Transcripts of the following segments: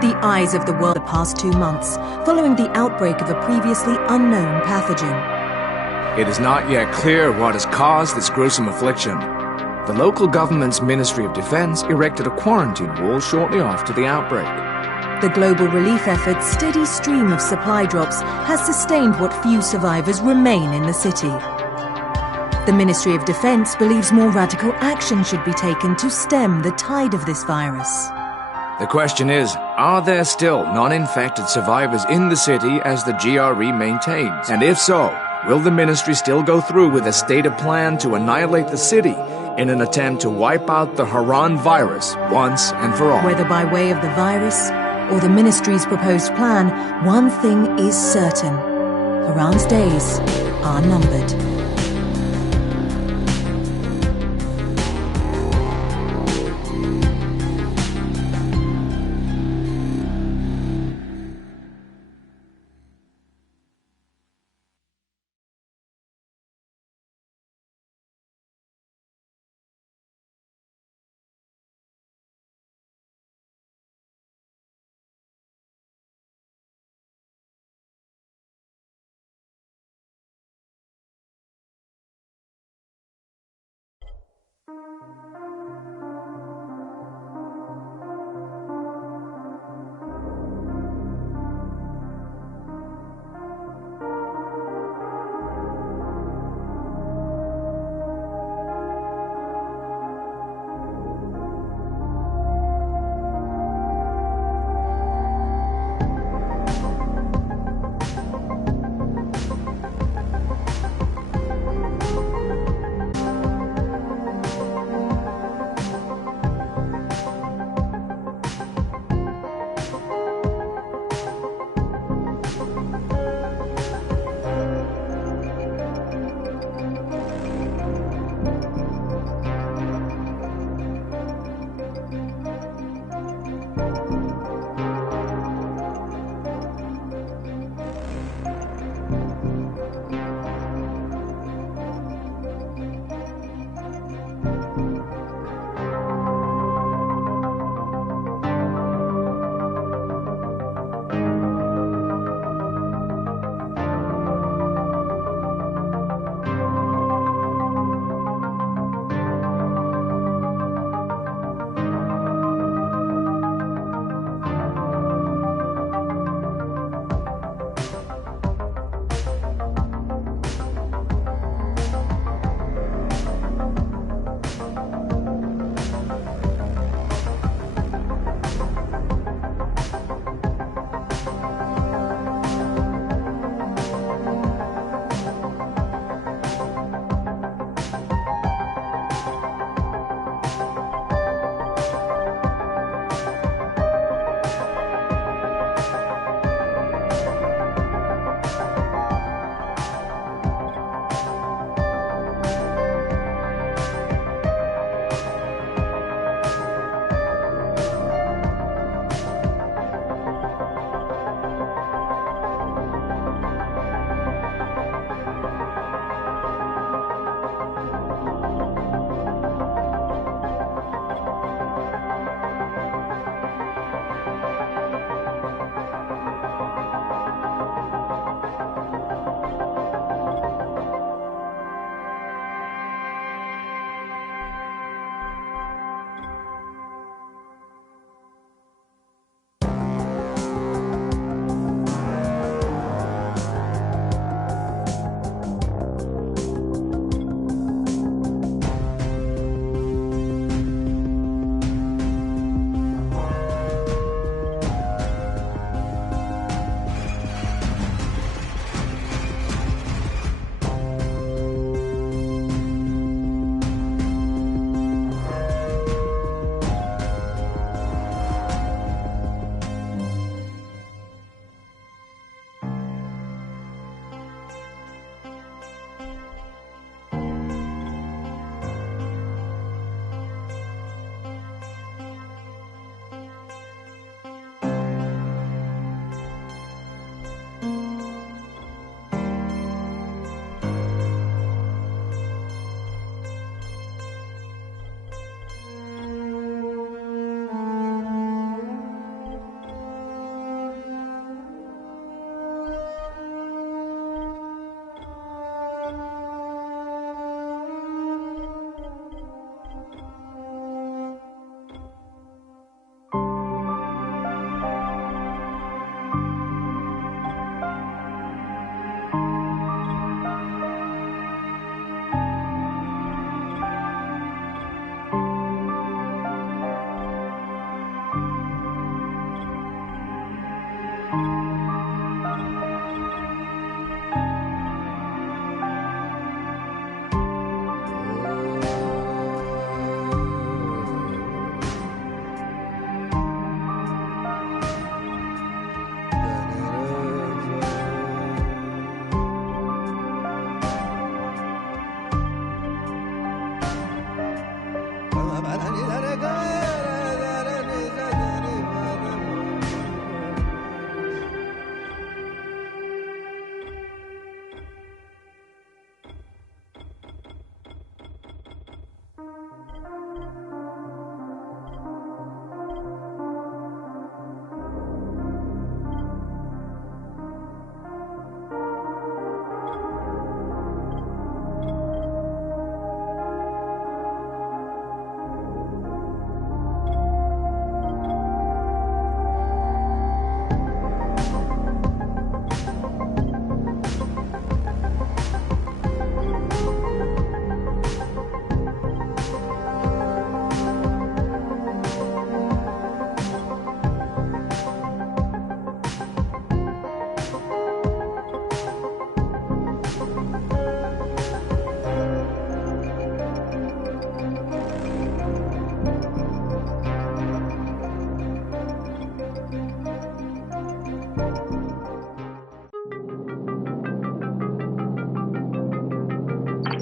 the eyes of the world the past 2 months, following the outbreak of a previously unknown pathogen. It is not yet clear what has caused this gruesome affliction. The local government's Ministry of Defense erected a quarantine wall shortly after the outbreak. The global relief effort's steady stream of supply drops has sustained what few survivors remain in the city. The Ministry of Defense believes more radical action should be taken to stem the tide of this virus. The question is, are there still non-infected survivors in the city as the GRE maintains? And if so, will the ministry still go through with a stated plan to annihilate the city in an attempt to wipe out the Haran virus once and for all? Whether by way of the virus or the ministry's proposed plan, one thing is certain: Haran's days are numbered.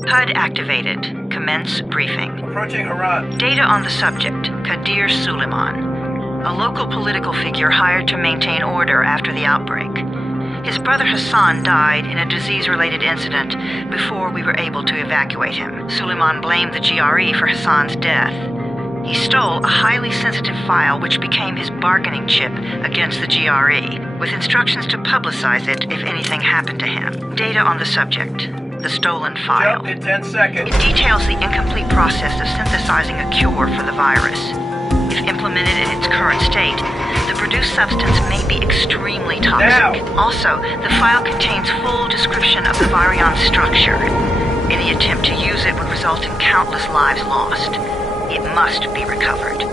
HUD activated. Commence briefing. Approaching Haran. Data on the subject, Kadir Suleiman, a local political figure hired to maintain order after the outbreak. His brother Hassan died in a disease-related incident before we were able to evacuate him. Suleiman blamed the GRE for Hassan's death. He stole a highly sensitive file which became his bargaining chip against the GRE, with instructions to publicize it if anything happened to him. Data on the subject. The stolen file. Jump in 10 seconds. It details the incomplete process of synthesizing a cure for the virus. If implemented in its current state, the produced substance may be extremely toxic. Now. Also, the file contains full description of the virion's structure. Any attempt to use it would result in countless lives lost. It must be recovered.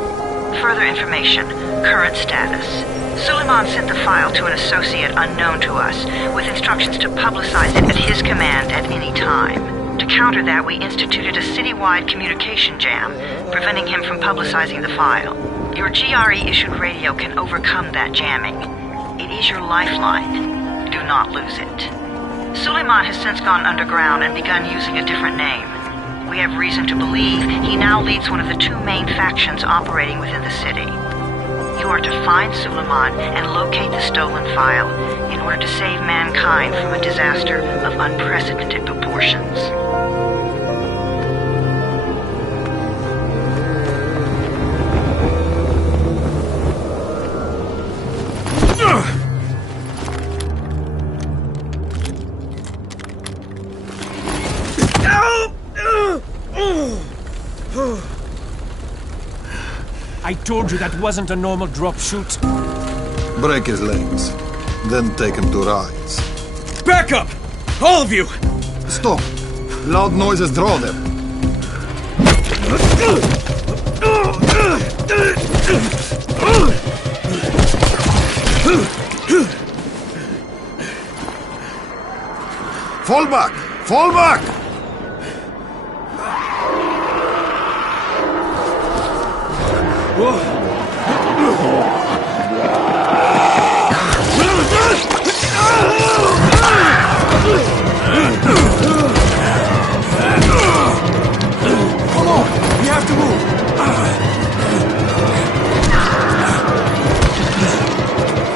Further information. Current status. Suleiman sent the file to an associate unknown to us, with instructions to publicize it at his command at any time. To counter that, we instituted a citywide communication jam, preventing him from publicizing the file. Your GRE-issued radio can overcome that jamming. It is your lifeline. Do not lose it. Suleiman has since gone underground and begun using a different name. We have reason to believe he now leads one of the two main factions operating within the city. You are to find Suleiman and locate the stolen file in order to save mankind from a disaster of unprecedented proportions. I told you that wasn't a normal drop shoot. Break his legs, then take him to rides. Back up! All of you! Stop! Loud noises draw them. Fall back! Fall back! Come on! We have to move!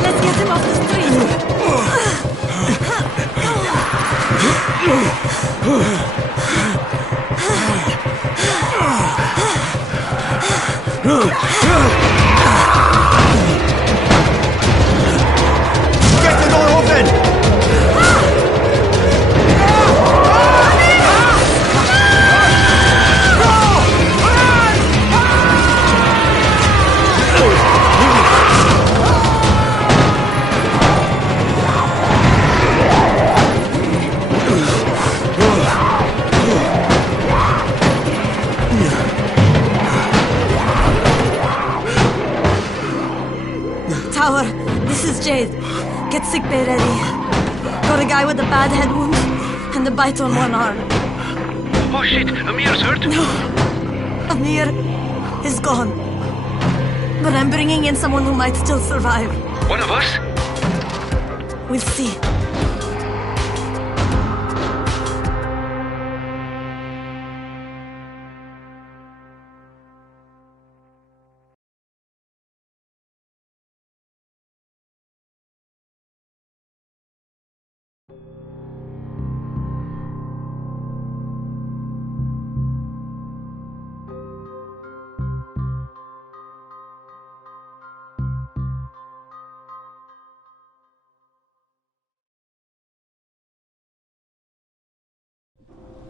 Let's get him off the street. Get the door open! Tower, this is Jade. Get sickbay ready. Got a guy with a bad head wound and a bite on one arm. Oh shit, Amir's hurt? No, Amir is gone. But I'm bringing in someone who might still survive. One of us? We'll see.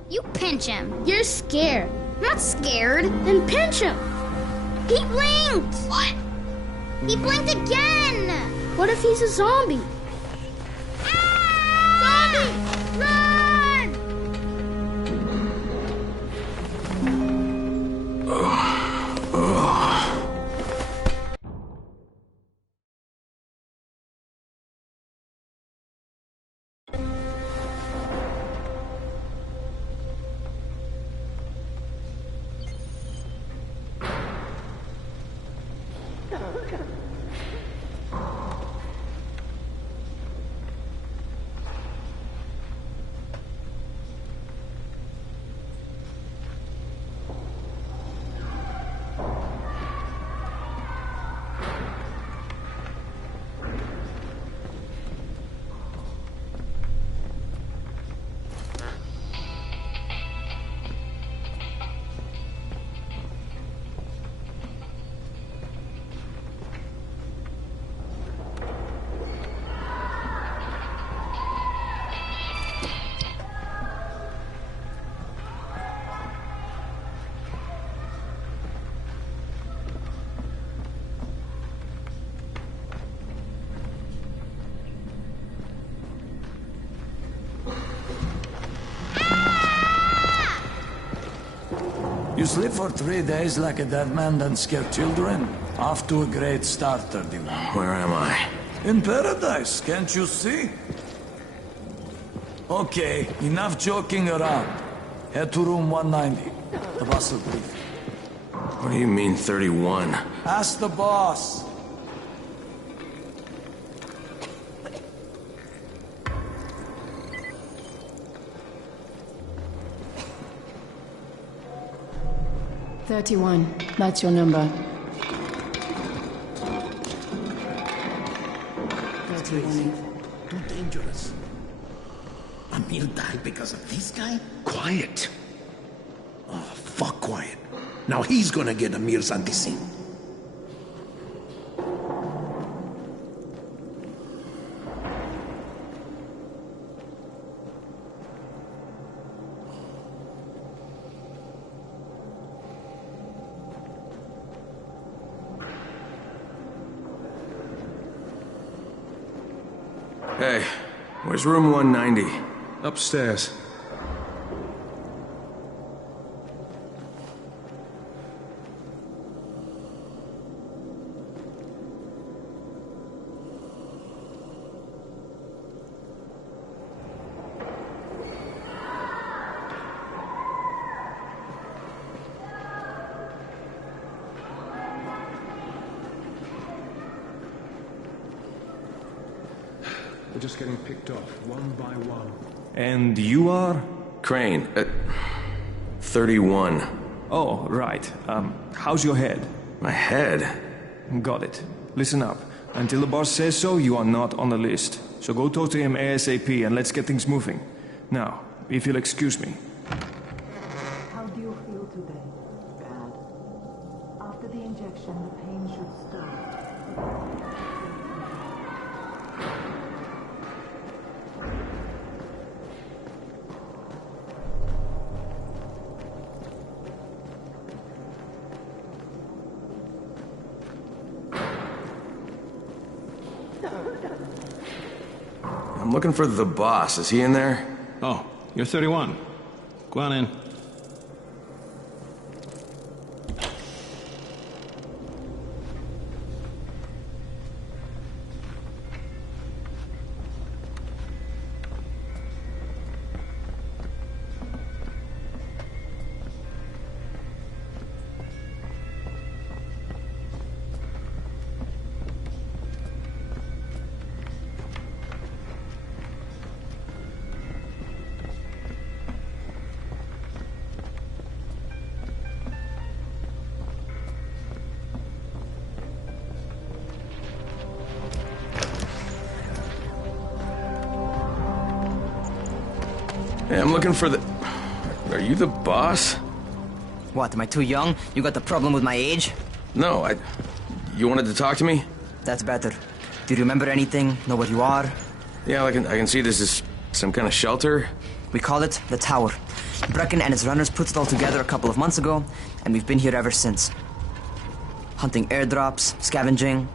You pinch him. You're scared. I'm not scared. Then pinch him. He blinked! What? He blinked again! What if he's a zombie? Ah! Zombie! Run! You sleep for 3 days like a dead man, then scare children? Off to a great start, 31. Where am I? In paradise, can't you see? Okay, enough joking around. Head to room 190. The boss will brief you. What do you mean, 31? Ask the boss. That's your number. 31. Too dangerous. Amir died because of this guy? Quiet. Oh, fuck quiet. Now he's gonna get Amir's anti-scene. Hey, where's room 190? Upstairs. We're just getting picked off, one by one. And you are? Crane, 31. Oh, right. How's your head? My head? Got it. Listen up. Until the boss says so, you are not on the list. So go talk to him ASAP and let's get things moving. Now, if you'll excuse me. How do you feel today? Bad. After the injection, the pain should stop. I'm looking for the boss. Is he in there? Oh, you're 31. Go on in. Hey, I'm looking for the... Are you the boss? What, am I too young? You got the problem with my age? No, You wanted to talk to me? That's better. Do you remember anything? Know where you are? Yeah, I can see this is some kind of shelter. We call it the Tower. Brecken and his runners put it all together a couple of months ago, and we've been here ever since. Hunting airdrops, scavenging,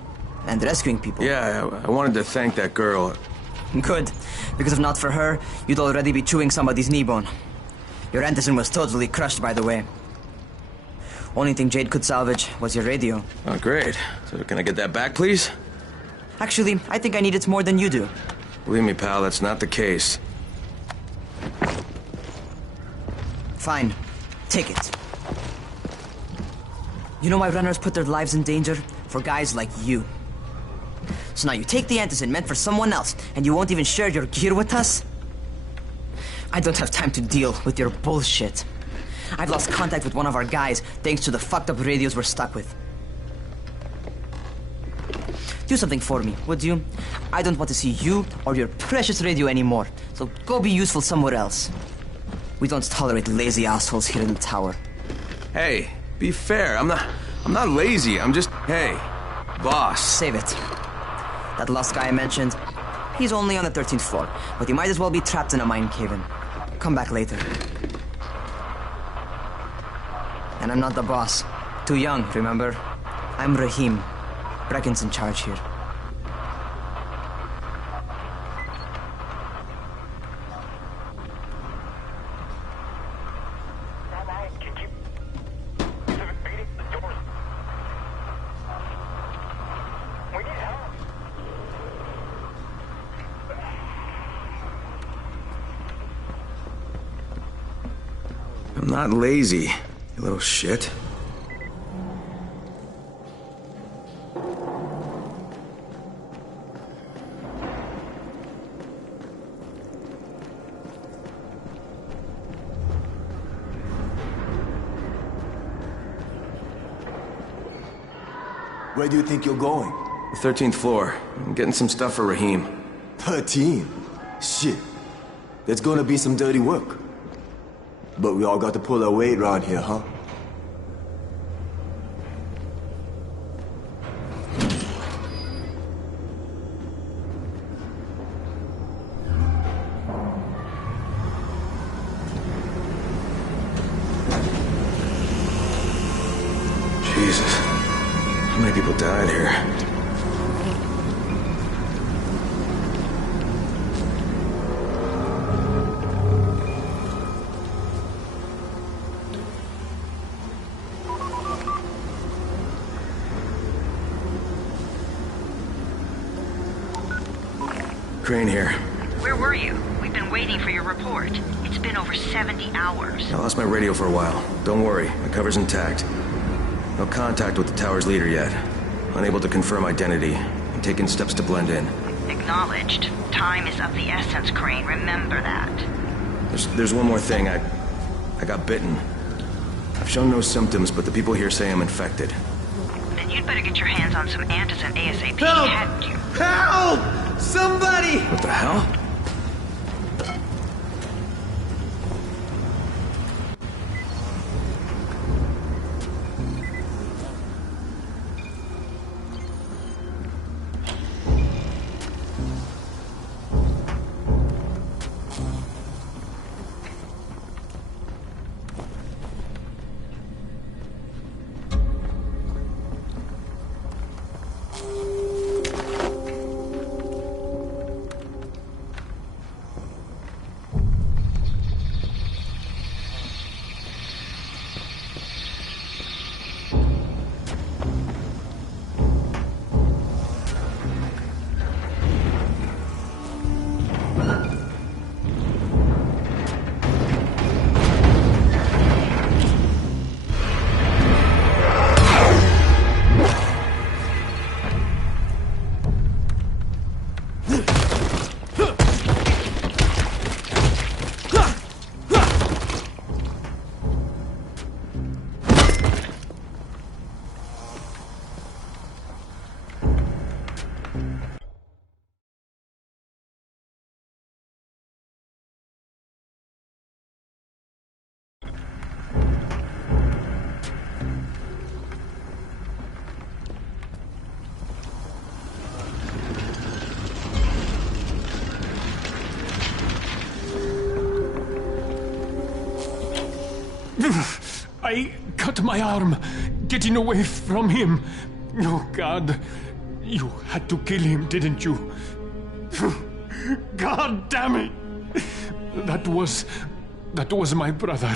and rescuing people. Yeah, I wanted to thank that girl. Good, because if not for her, you'd already be chewing somebody's knee bone. Your Anderson was totally crushed, by the way. Only thing Jade could salvage was your radio. Oh, great. So can I get that back, please? Actually, I think I need it more than you do. Believe me, pal, that's not the case. Fine. Take it. You know why runners put their lives in danger? For guys like you. So now you take the Anderson meant for someone else, and you won't even share your gear with us? I don't have time to deal with your bullshit. I've lost contact with one of our guys thanks to the fucked up radios we're stuck with. Do something for me, would you? I don't want to see you or your precious radio anymore, so go be useful somewhere else. We don't tolerate lazy assholes here in the tower. Hey, be fair. I'm not lazy. I'm just, hey, boss. Save it. That last guy I mentioned, he's only on the 13th floor, but he might as well be trapped in a mine cave-in. Come back later. And I'm not the boss. Too young, remember? I'm Rahim. Brecken's in charge here. I'm not lazy, you little shit. Where do you think you're going? The 13th floor. I'm getting some stuff for Rahim. 13? Shit. There's gonna be some dirty work. But we all got to pull our weight around here, huh? Jesus. How many people died here? Crane here. Where were you? We've been waiting for your report. It's been over 70 hours. I lost my radio for a while. Don't worry, my cover's intact. No contact with the tower's leader yet. Unable to confirm identity. I'm taking steps to blend in. Acknowledged. Time is of the essence, Crane. Remember that. There's one more thing. I got bitten. I've shown no symptoms, but the people here say I'm infected. Then you'd better get your hands on some Antizin ASAP, Help! hadn't you? Help! Somebody! What the hell? I cut my arm getting away from him. Oh, God. You had to kill him, didn't you? God damn it! That was my brother.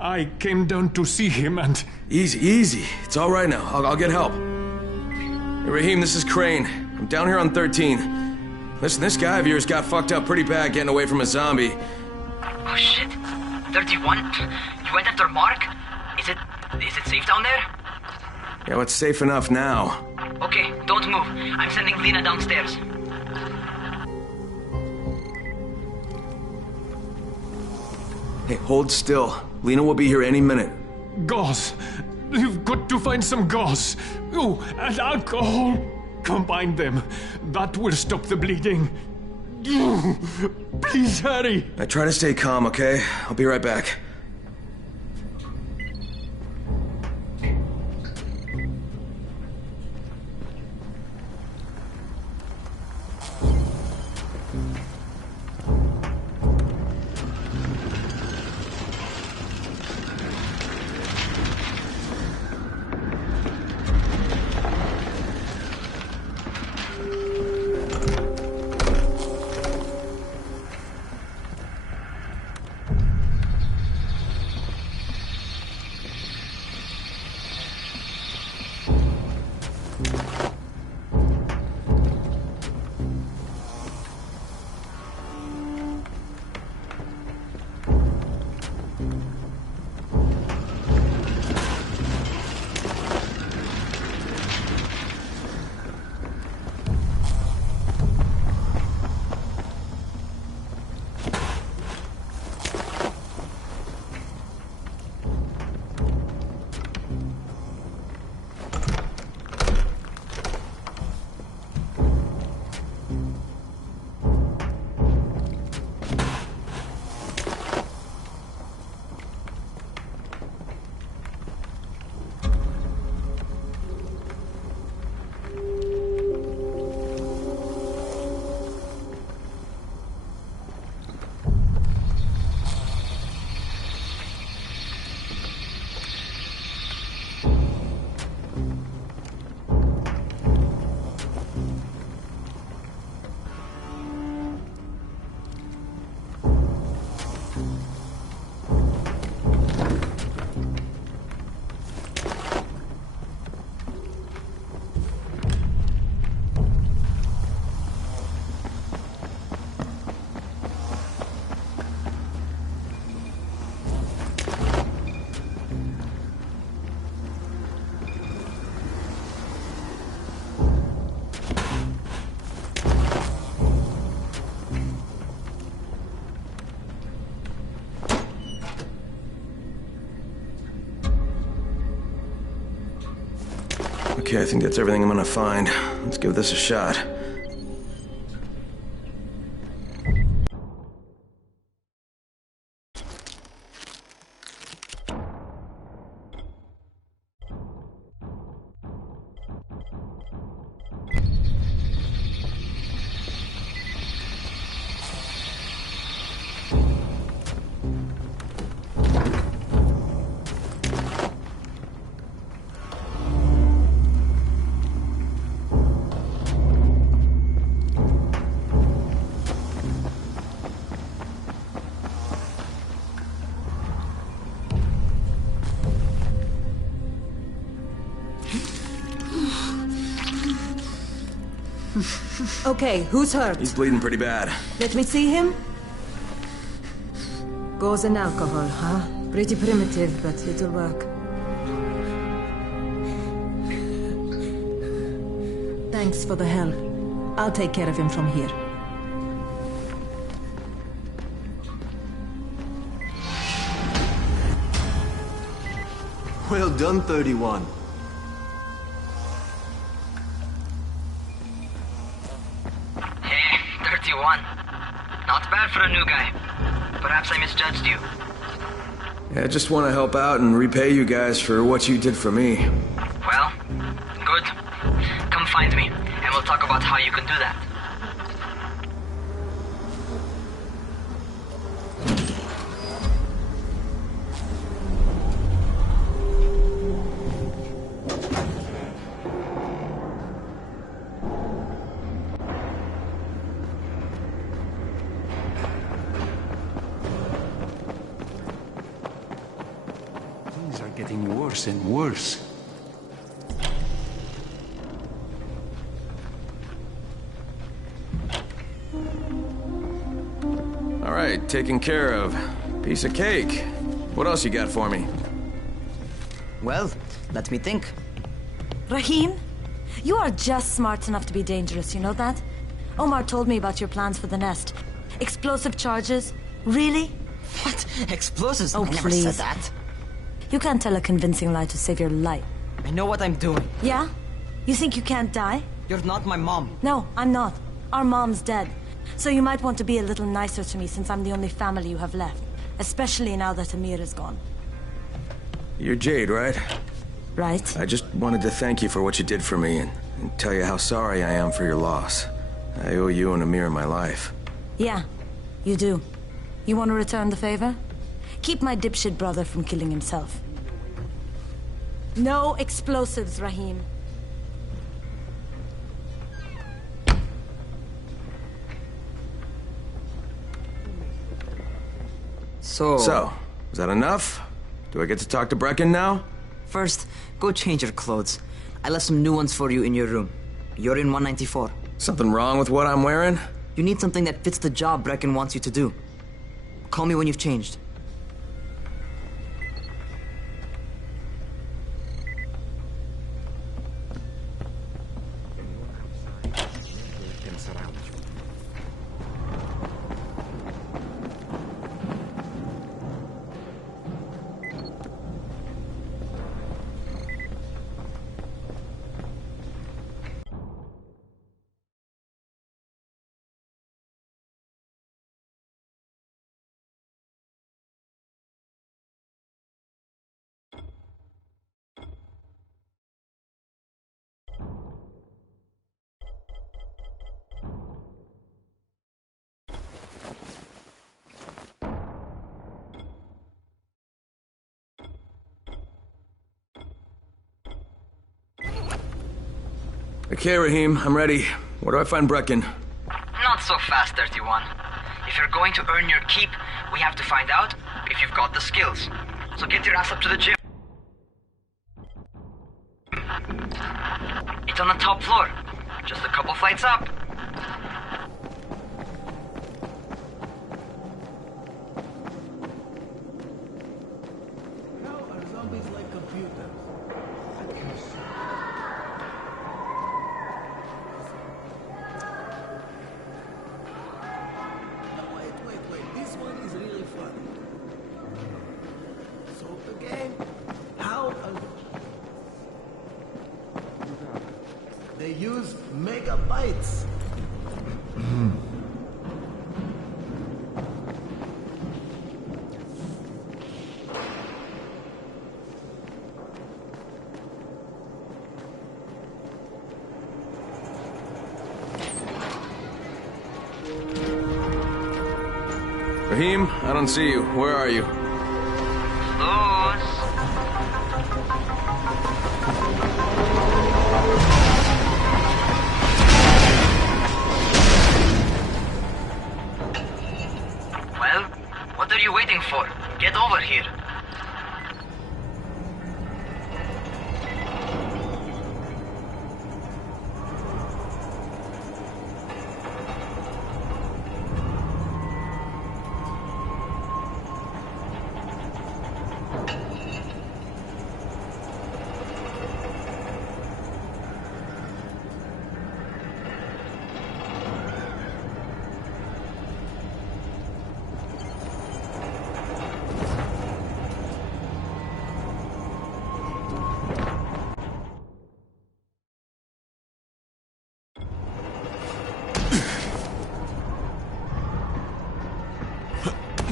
I came down to see him and... Easy. It's all right now. I'll get help. Hey, Raheem, this is Crane. I'm down here on 13. Listen, this guy of yours got fucked up pretty bad getting away from a zombie. Oh, shit. 31? You went after Mark? Is it safe down there? Yeah, well, it's safe enough now. Okay, don't move. I'm sending Lena downstairs. Hey, hold still. Lena will be here any minute. Gauze. You've got to find some gauze. Oh, and alcohol. Combine them. That will stop the bleeding. Please hurry. I try to stay calm, okay? I'll be right back. Okay, I think that's everything I'm gonna find. Let's give this a shot. Okay, who's hurt? He's bleeding pretty bad. Let me see him. Gauze and alcohol, huh? Pretty primitive, but it'll work. Thanks for the help. I'll take care of him from here. Well done, 31. Not bad for a new guy. Perhaps I misjudged you. Yeah, I just want to help out and repay you guys for what you did for me. Well, good. Come find me, and we'll talk about how you can do that. worse and worse. All right, taken care of. Piece of cake. What else you got for me? Well, let me think. Rahim, you are just smart enough to be dangerous, you know that? Omar told me about your plans for the nest. Explosive charges? Really? What? Explosives? Oh, I never please. said that. You can't tell a convincing lie to save your life. I know what I'm doing. Yeah? You think you can't die? You're not my mom. No, I'm not. Our mom's dead. So you might want to be a little nicer to me since I'm the only family you have left. Especially now that Amir is gone. You're Jade, right? Right. I just wanted to thank you for what you did for me and tell you how sorry I am for your loss. I owe you and Amir my life. Yeah, you do. You want to return the favor? Keep my dipshit brother from killing himself. No explosives, Rahim. So, is that enough? Do I get to talk to Brecken now? First, go change your clothes. I left some new ones for you in your room. You're in 194. Something wrong with what I'm wearing? You need something that fits the job Brecken wants you to do. Call me when you've changed. Okay, Rahim, I'm ready. Where do I find Brecken? Not so fast, 31. If you're going to earn your keep, we have to find out if you've got the skills. So get your ass up to the gym. It's on the top floor. Just a couple flights up. How are zombies like computers? Wait. This one is really fun. So the game, how they use megabytes. Rahim, I don't see you. Where are you? Well, what are you waiting for? Get over here.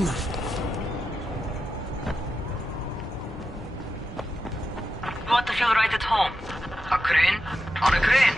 You want to feel right at home. A crane on a crane.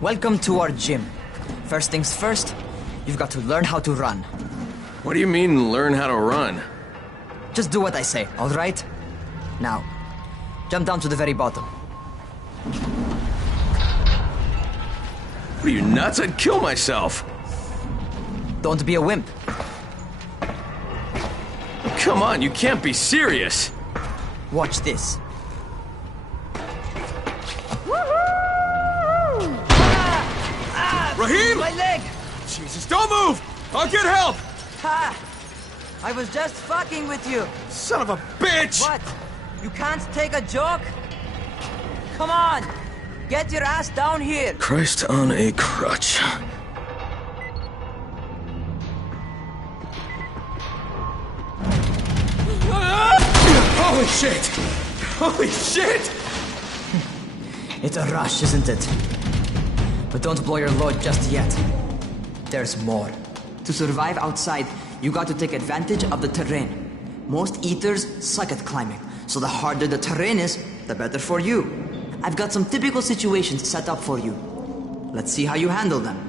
Welcome to our gym. First things first, you've got to learn how to run. What do you mean, learn how to run? Just do what I say, all right? Now, jump down to the very bottom. What are you, nuts? I'd kill myself. Don't be a wimp. Come on, you can't be serious. Watch this. Raheem! My leg! Jesus, don't move! I'll get help! Ha! I was just fucking with you. Son of a bitch! What? You can't take a joke? Come on! Get your ass down here! Christ on a crutch. Holy shit! Holy shit! It's a rush, isn't it? But don't blow your load just yet. There's more. To survive outside, you got to take advantage of the terrain. Most eaters suck at climbing, so the harder the terrain is, the better for you. I've got some typical situations set up for you. Let's see how you handle them.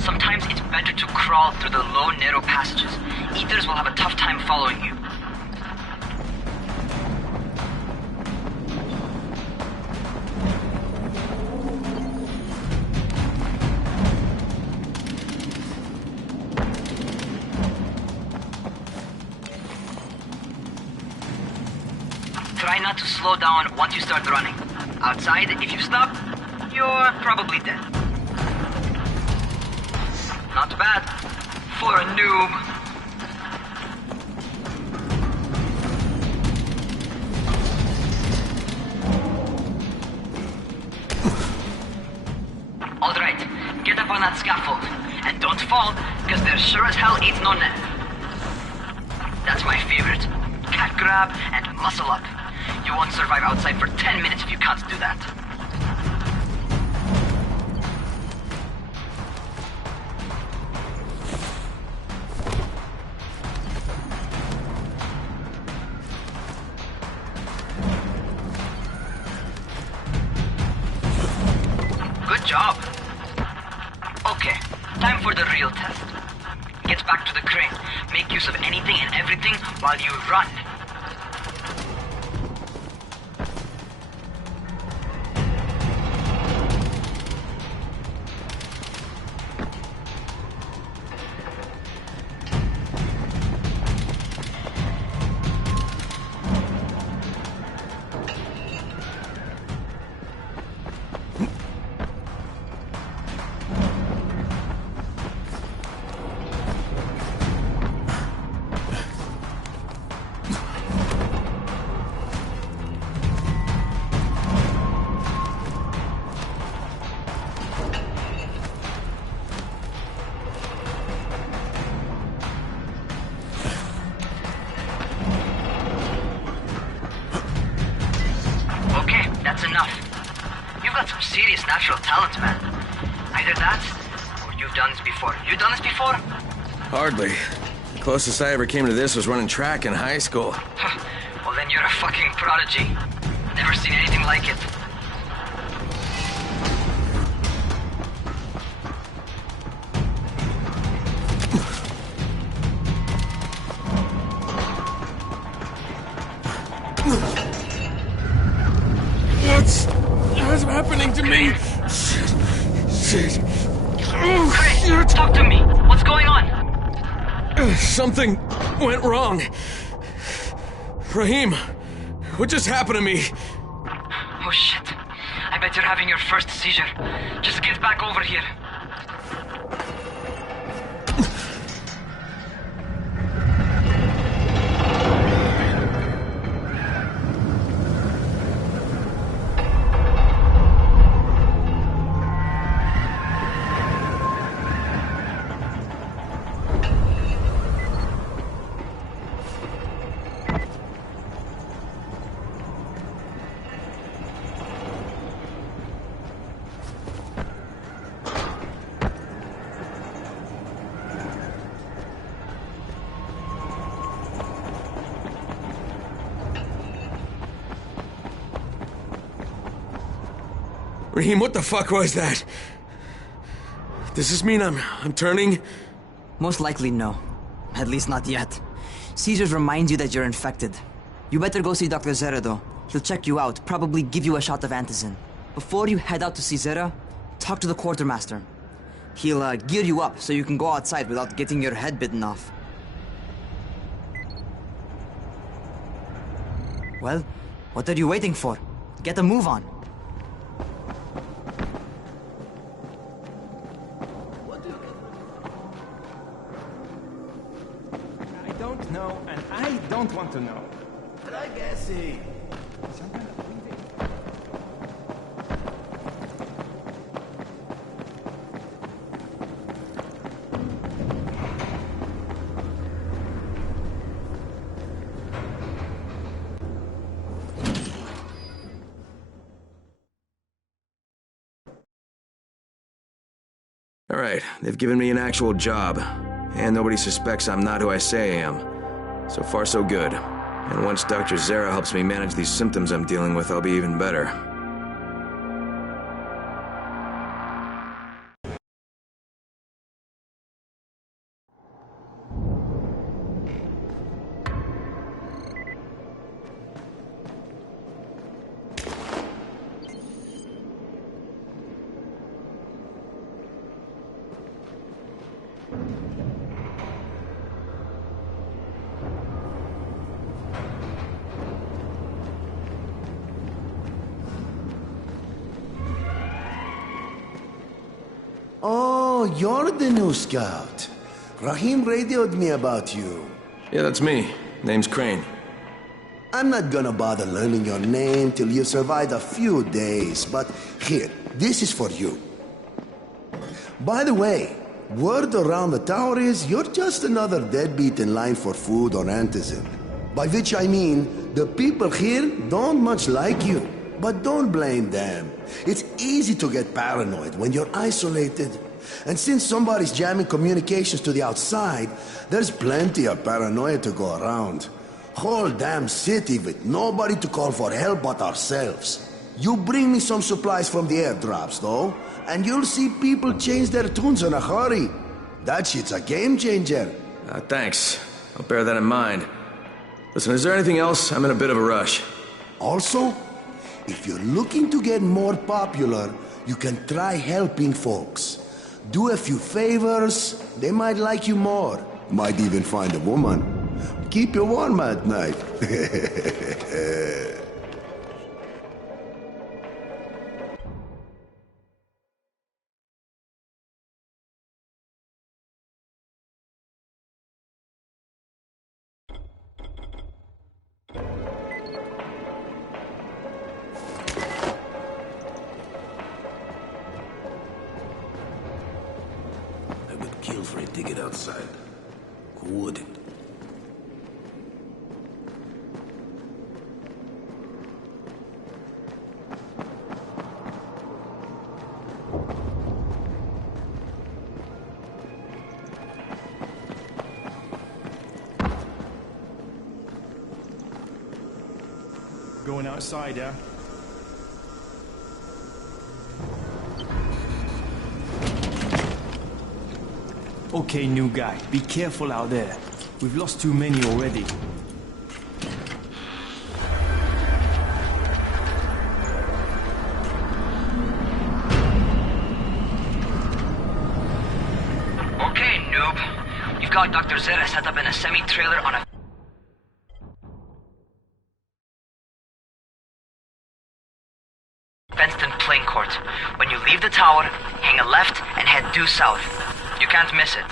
Sometimes it's better to crawl through the low, narrow passages. Eaters will have a tough time following you. Try not to slow down once you start running. Outside, if you stop, you're probably dead. Not bad for a noob. Alright, get up on that scaffold. And don't fall, because there sure as hell ain't no net. That's my favorite. Cat grab and muscle up. You won't survive outside for 10 minutes if you can't do that. Good job. Okay, time for the real test. Get back to the crane. Make use of anything and everything while you run. That's enough. You've got some serious natural talent, man. Either that, or you've done this before. You done this before? Hardly. The closest I ever came to this was running track in high school. Well, then you're a fucking prodigy. Never seen anything like it. What's happening to me? Shit. Oh, Chris, talk to me. What's going on? Something went wrong. Raheem, what just happened to me? Oh shit. I bet you're having your first seizure. Just get back over here. Raheem, what the fuck was that? Does this mean I'm turning? Most likely no. At least not yet. Caesars reminds you that you're infected. You better go see Dr. Zera though. He'll check you out, probably give you a shot of antizin. Before you head out to see Zera, talk to the quartermaster. He'll gear you up so you can go outside without getting your head bitten off. Well, what are you waiting for? Get a move on. I don't know, and I don't want to know. Ragazzi! Alright, they've given me an actual job. And nobody suspects I'm not who I say I am. So far, so good. And once Dr. Zera helps me manage these symptoms I'm dealing with, I'll be even better. Oh, you're the new scout. Raheem radioed me about you. Yeah, that's me. Name's Crane. I'm not gonna bother learning your name till you've survived a few days, but here, this is for you. By the way, word around the tower is you're just another deadbeat in line for food or antizin. By which I mean, the people here don't much like you. But don't blame them. It's easy to get paranoid when you're isolated. And since somebody's jamming communications to the outside, there's plenty of paranoia to go around. Whole damn city with nobody to call for help but ourselves. You bring me some supplies from the airdrops, though, and you'll see people change their tunes in a hurry. That shit's a game changer. Thanks. I'll bear that in mind. Listen, is there anything else? I'm in a bit of a rush. Also, if you're looking to get more popular, you can try helping folks. Do a few favors, they might like you more. Might even find a woman. Keep you warm at night. Kill for it to get outside. Who wouldn't? Going outside, yeah? Okay, new guy, be careful out there. We've lost too many already. Okay, noob. You've got Dr. Zera set up in a semi-trailer on a fenced-in playing court. When you leave the tower, hang a left and head due south. You can't miss it.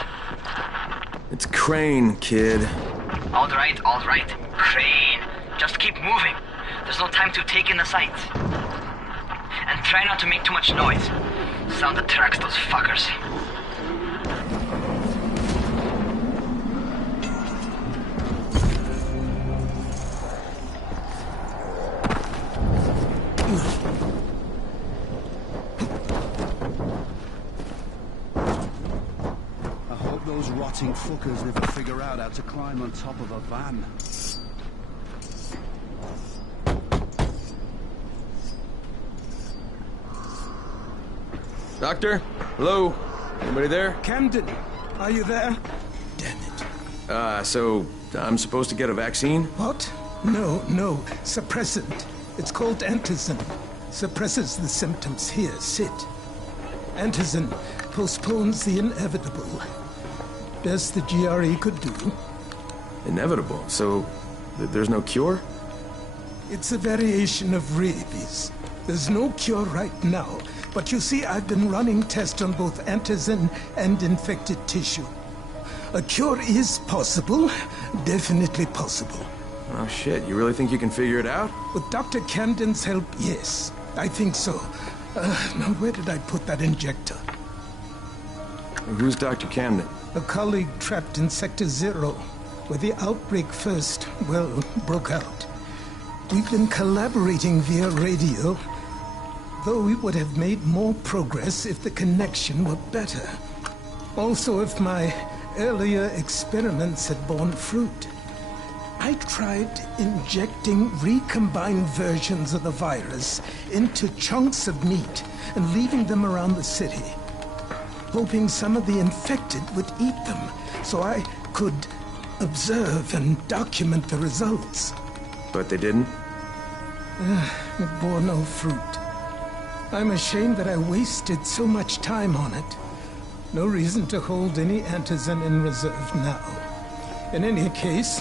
It's Crane, kid. All right. Crane. Just keep moving. There's no time to take in the sights. And try not to make too much noise. Sound attracts those fuckers. Those rotting fuckers never figure out how to climb on top of a van. Doctor? Hello? Anybody there? Camden, are you there? So I'm supposed to get a vaccine? What? No. Suppressant. It's called antizin. Suppresses the symptoms. Here, sit. Antizin postpones the inevitable. Best the GRE could do. Inevitable? So there's no cure? It's a variation of rabies. There's no cure right now. But you see, I've been running tests on both antizin and infected tissue. A cure is possible. Definitely possible. Oh shit, you really think you can figure it out? With Dr. Camden's help, yes. I think so. Now where did I put that injector? Who's Dr. Camden? A colleague trapped in Sector 0, where the outbreak first, broke out. We've been collaborating via radio, though we would have made more progress if the connection were better. Also, if my earlier experiments had borne fruit. I tried injecting recombined versions of the virus into chunks of meat and leaving them around the city, hoping some of the infected would eat them so I could observe and document the results. But they didn't? It bore no fruit. I'm ashamed that I wasted so much time on it. No reason to hold any antizin in reserve now. In any case,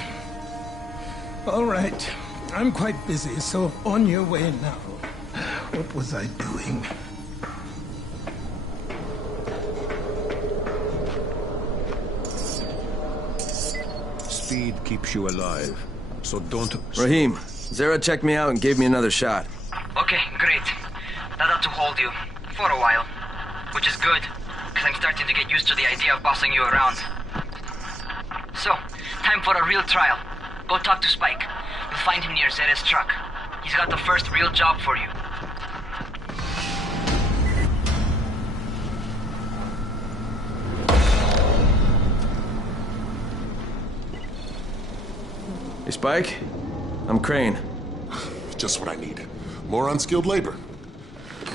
all right, I'm quite busy, so on your way now. What was I doing? Speed keeps you alive, so don't... Rahim, Zara checked me out and gave me another shot. Okay, great. That ought to hold you. For a while. Which is good, because I'm starting to get used to the idea of bossing you around. So, time for a real trial. Go talk to Spike. You'll find him near Zera's truck. He's got the first real job for you. Hey, Spike. I'm Crane. Just what I need. More unskilled labor.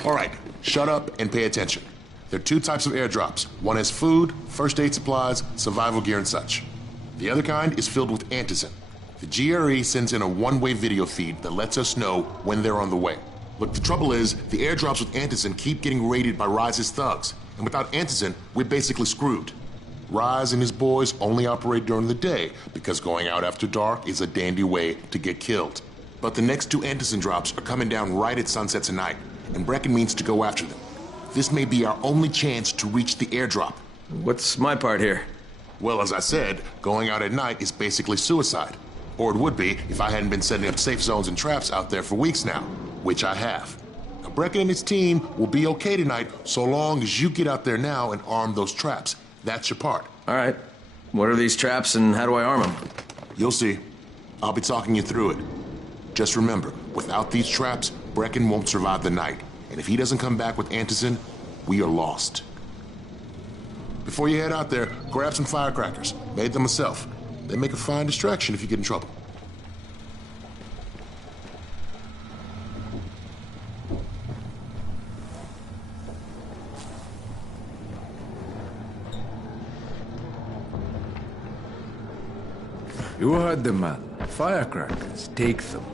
All right, shut up and pay attention. There are 2 types of airdrops. One has food, first aid supplies, survival gear, and such. The other kind is filled with antizin. The GRE sends in a one-way video feed that lets us know when they're on the way. Look, the trouble is, the airdrops with antizin keep getting raided by Rise's thugs. And without antizin, we're basically screwed. Rise and his boys only operate during the day because going out after dark is a dandy way to get killed. But the next 2 antizin drops are coming down right at sunset tonight, and Brecken means to go after them. This may be our only chance to reach the airdrop. What's my part here? Well, as I said, going out at night is basically suicide. Or it would be if I hadn't been setting up safe zones and traps out there for weeks now, which I have. Now, Brecken and his team will be okay tonight so long as you get out there now and arm those traps. That's your part. All right. What are these traps and how do I arm them? You'll see. I'll be talking you through it. Just remember, without these traps, Brecken won't survive the night. And if he doesn't come back with antizin, we are lost. Before you head out there, grab some firecrackers. Made them myself. They make a fine distraction if you get in trouble. You heard the man. Firecrackers, take them.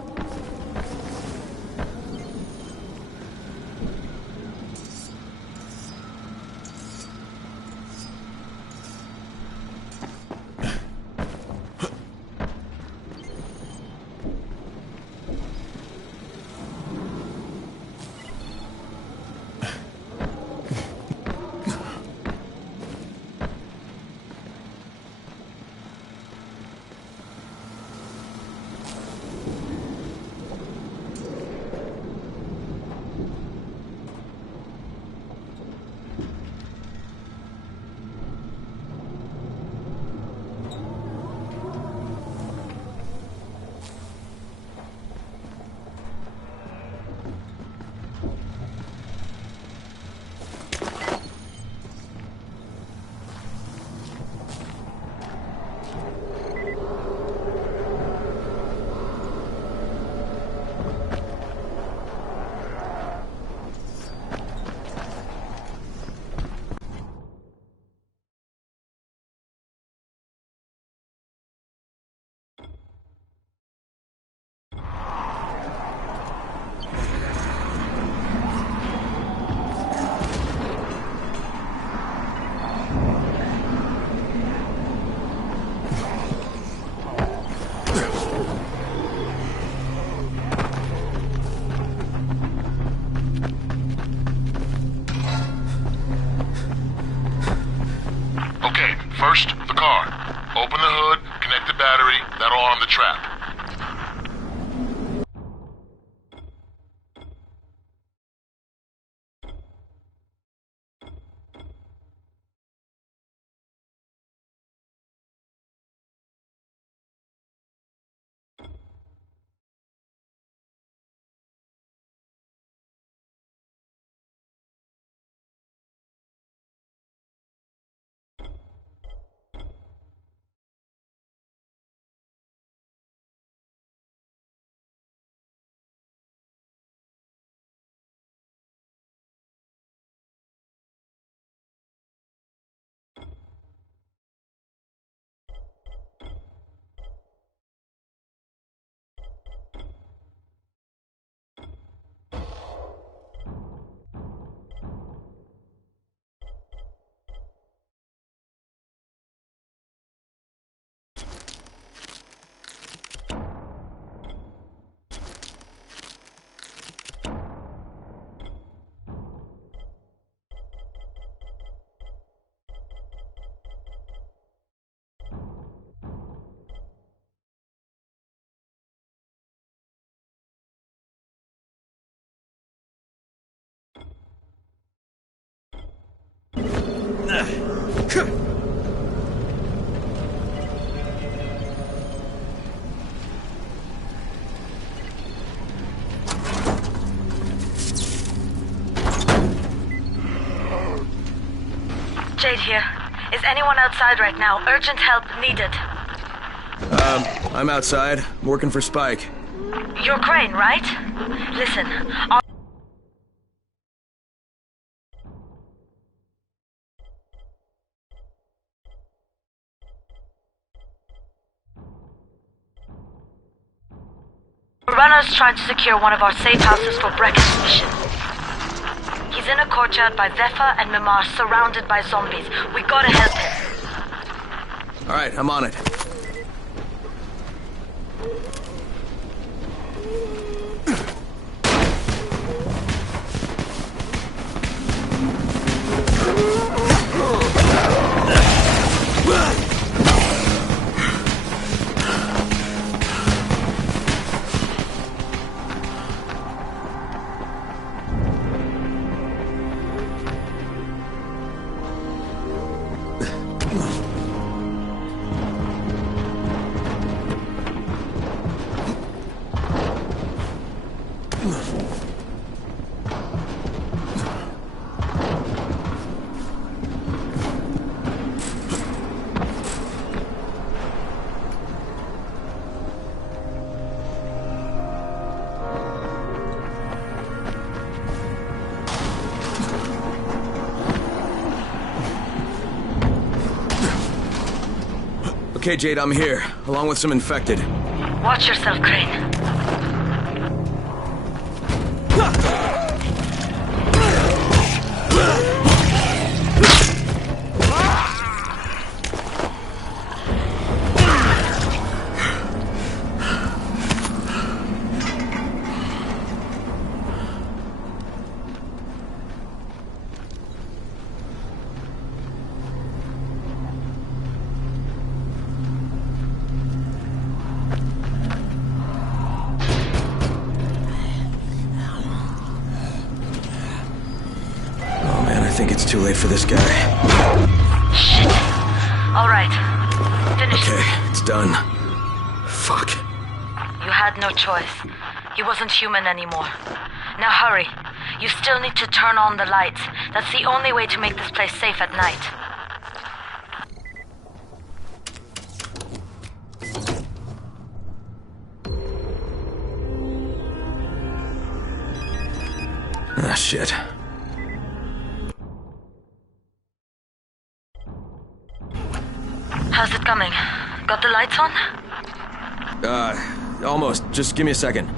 arm the trap. Jade here. Is anyone outside right now? Urgent help needed. I'm outside, working for Spike. You're Crane, right? Listen, Runner's trying to secure one of our safe houses for Brecken's mission. He's in a courtyard by Vefa and Mimar, surrounded by zombies. We gotta help him. Alright, I'm on it. Okay, Jade, I'm here, along with some infected. Watch yourself, Crane. I think it's too late for this guy. Shit. All right. Finish. Okay, it's done. Fuck. You had no choice. He wasn't human anymore. Now hurry. You still need to turn on the lights. That's the only way to make this place safe at night. Ah, shit. How's it coming? Got the lights on? Almost. Just give me a second.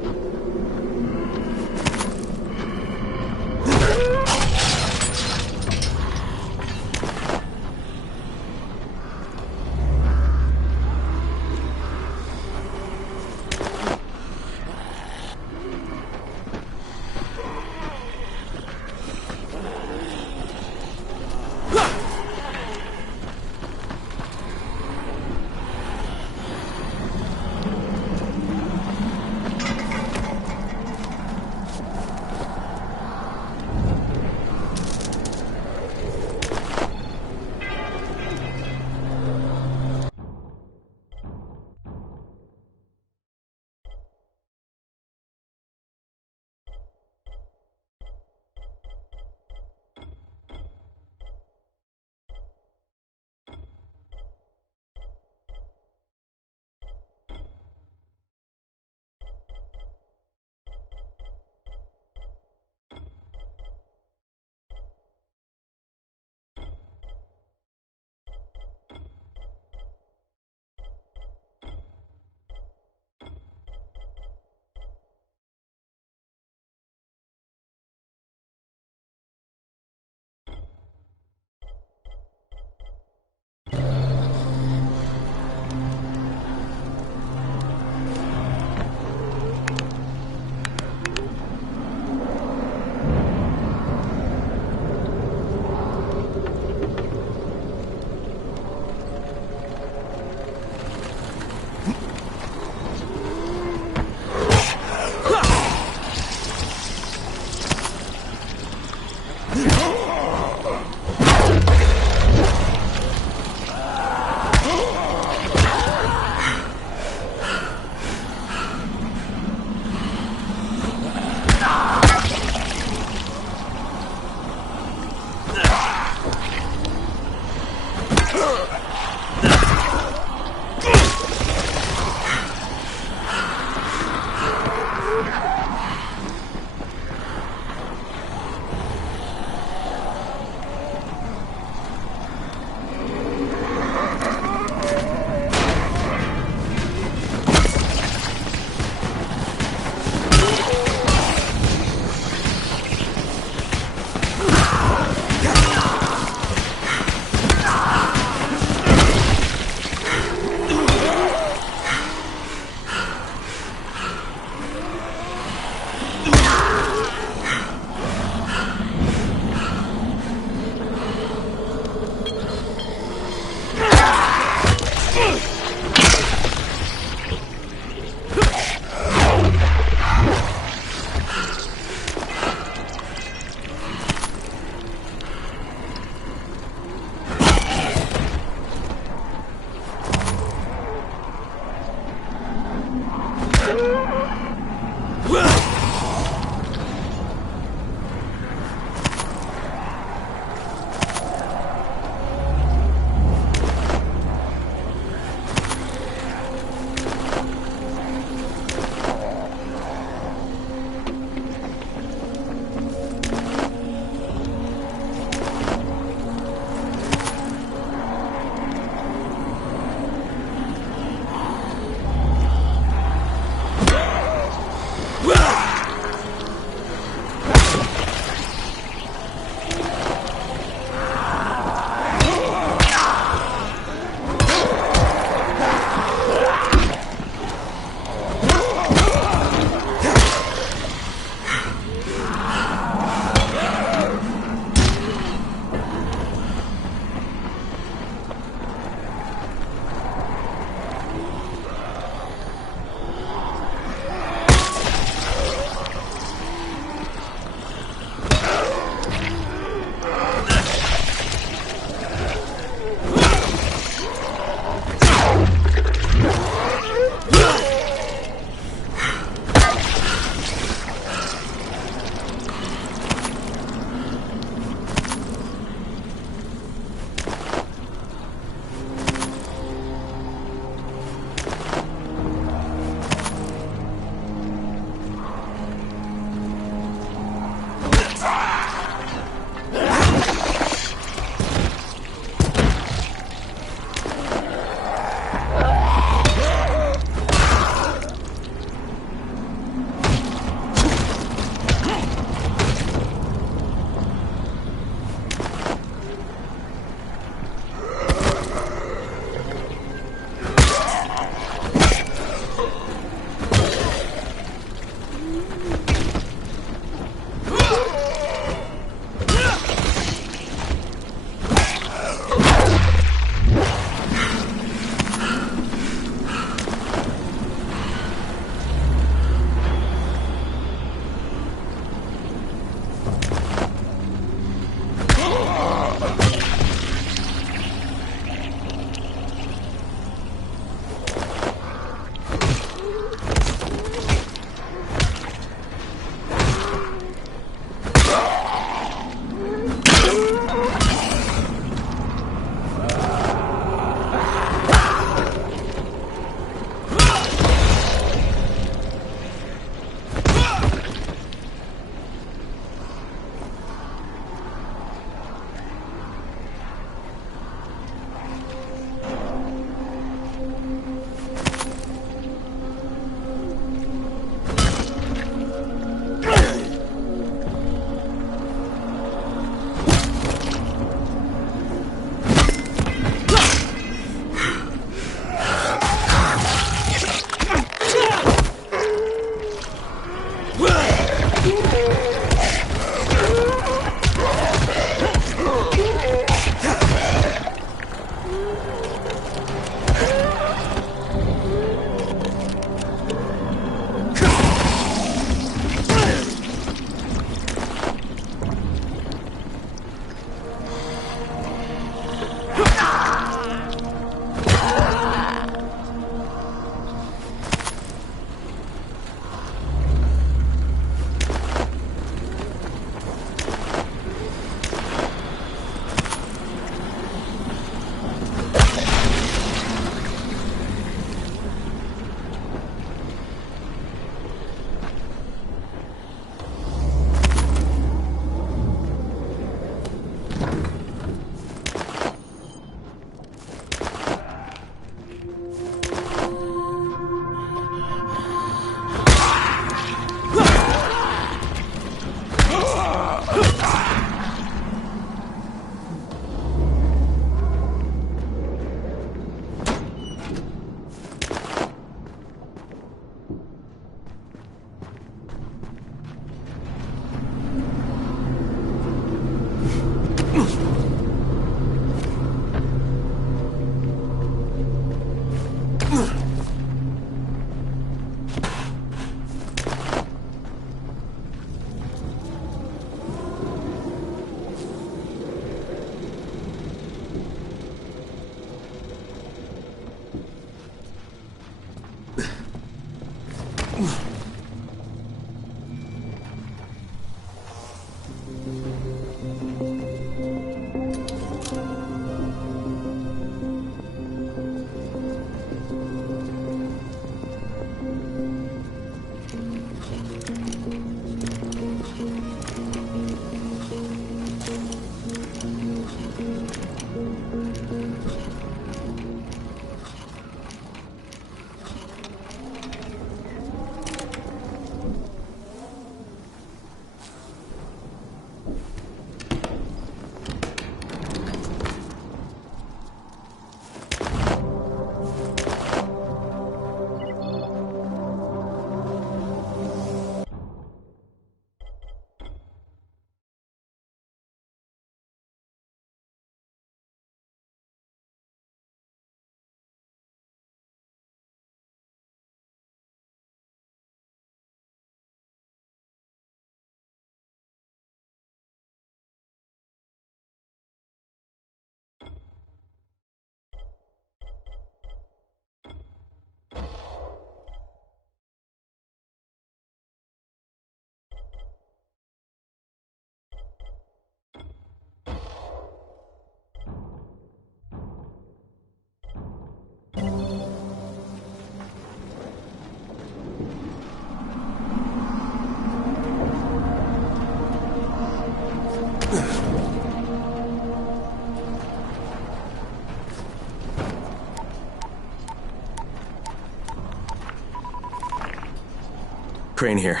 Crane here.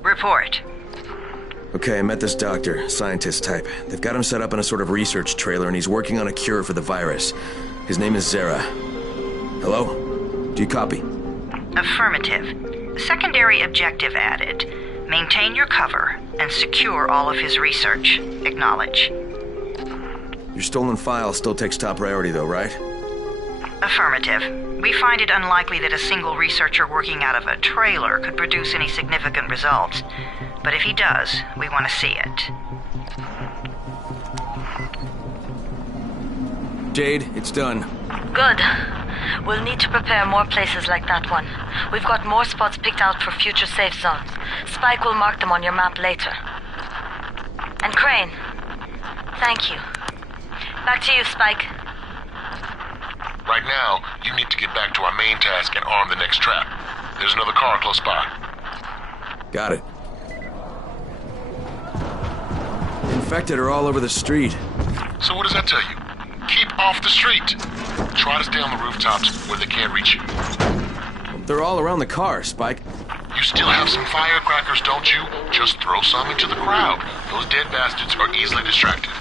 Report. Okay, I met this doctor, scientist type. They've got him set up in a sort of research trailer, and he's working on a cure for the virus. His name is Zera. Hello? Do you copy? Affirmative. Secondary objective added. Maintain your cover and secure all of his research. Acknowledge. Your stolen file still takes top priority, though, right? Affirmative. We find it unlikely that a single researcher working out of a trailer could produce any significant results. But if he does, we want to see it. Jade, it's done. Good. We'll need to prepare more places like that one. We've got more spots picked out for future safe zones. Spike will mark them on your map later. And Crane, thank you. Back to you, Spike. Right now, you need to get back to our main task and arm the next trap. There's another car close by. Got it. Infected are all over the street. So what does that tell you? Keep off the street. Try to stay on the rooftops where they can't reach you. They're all around the car, Spike. You still have some firecrackers, don't you? Just throw some into the crowd. Those dead bastards are easily distracted.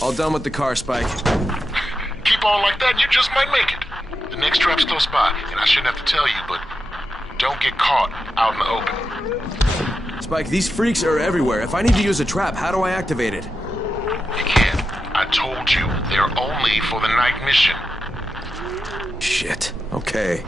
All done with the car, Spike. Keep on like that, you just might make it. The next trap's close by, and I shouldn't have to tell you, but don't get caught out in the open. Spike, these freaks are everywhere. If I need to use a trap, how do I activate it? You can't. I told you, they're only for the night mission. Shit. Okay.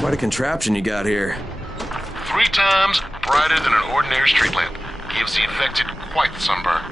Quite a contraption you got here. 3 times brighter than an ordinary street lamp. Gives the infected quite the sunburn.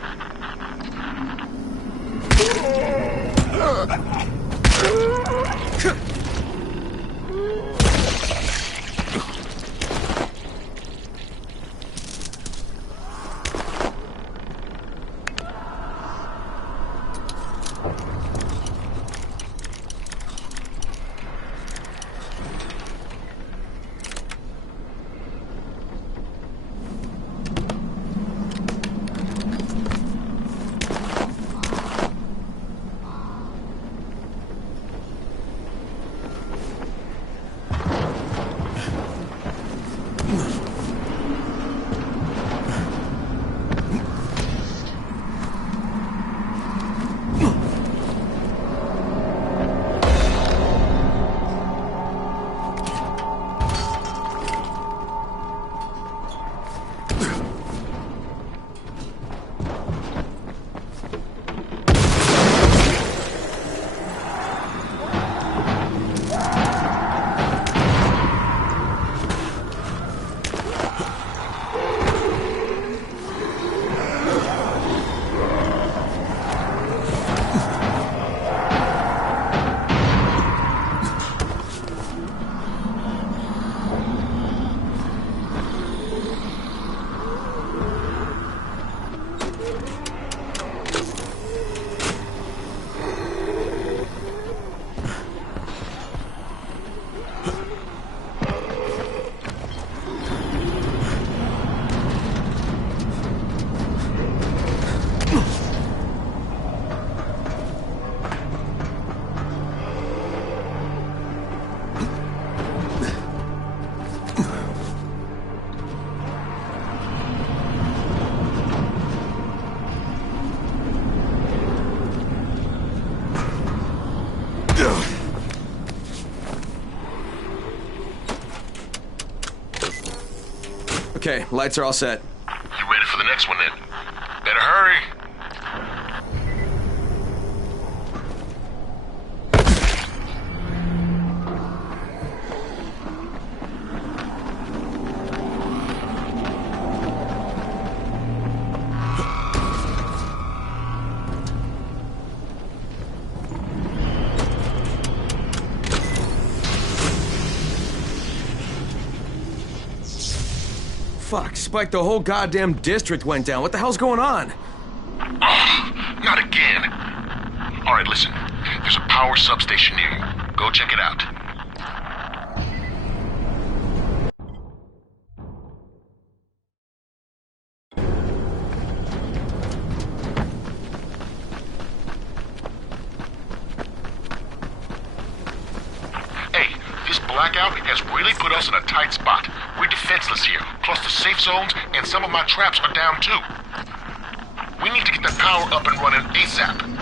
Okay, lights are all set. You ready for the next one then? Better hurry. Fuck, Spike, the whole goddamn district went down. What the hell's going on? Oh, not again. All right, listen. There's a power substation near you. Go check it out. Hey, this blackout has really put us in a tight spot. We're defenseless here. Plus the safe zones and some of my traps are down too. We need to get that power up and running ASAP.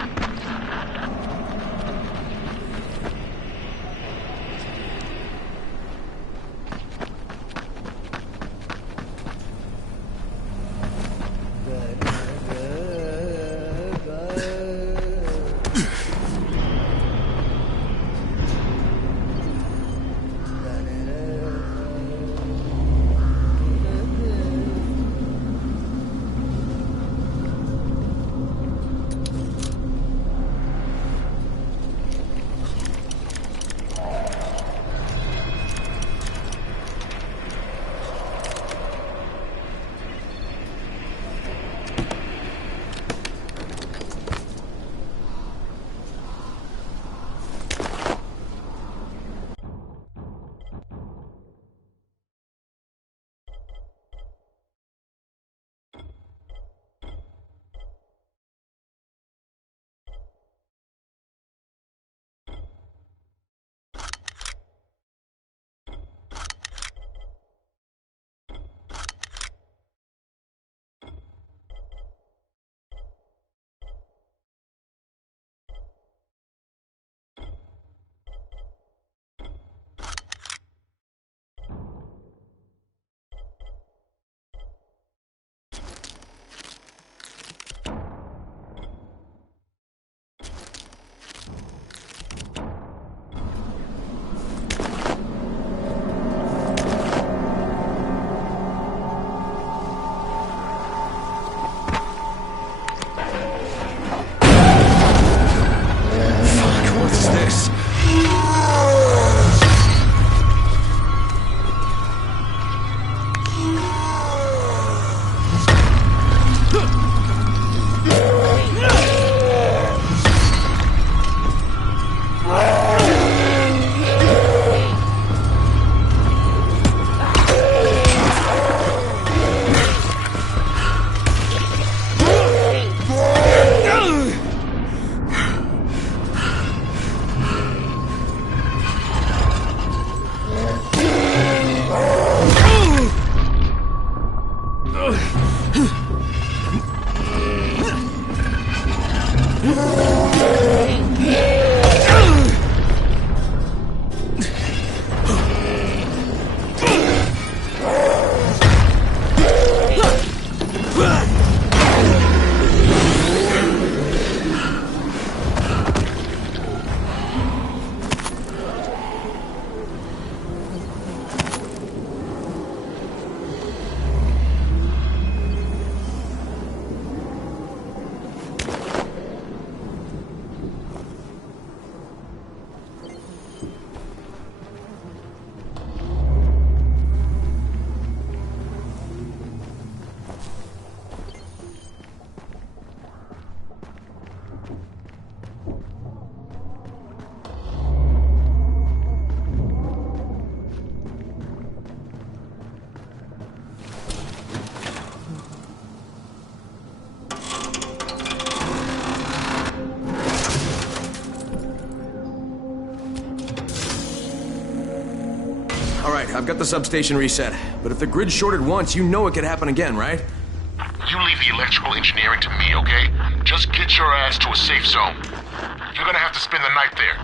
I've got the substation reset. But if the grid's shorted once, you know it could happen again, right? You leave the electrical engineering to me, okay? Just get your ass to a safe zone. You're gonna have to spend the night there.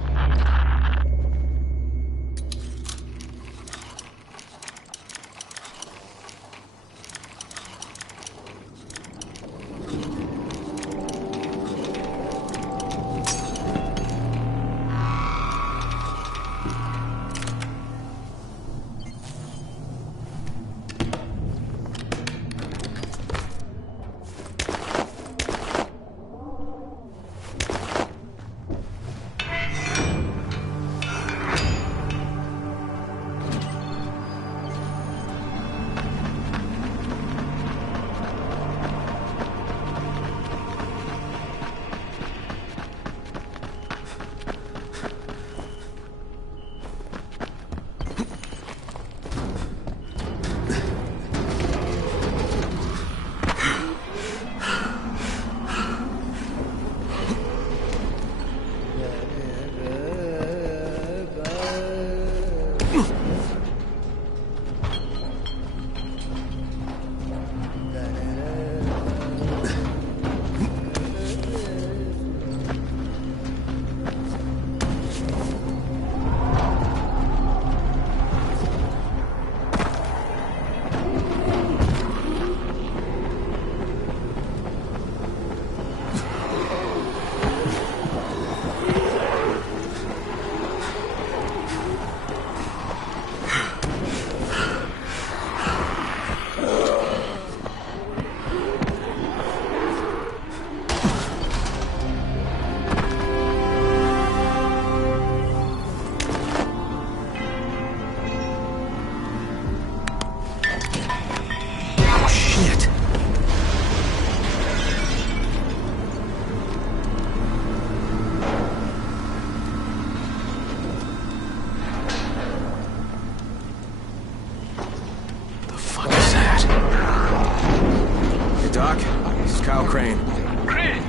Doc. This is Kyle Crane. Crane!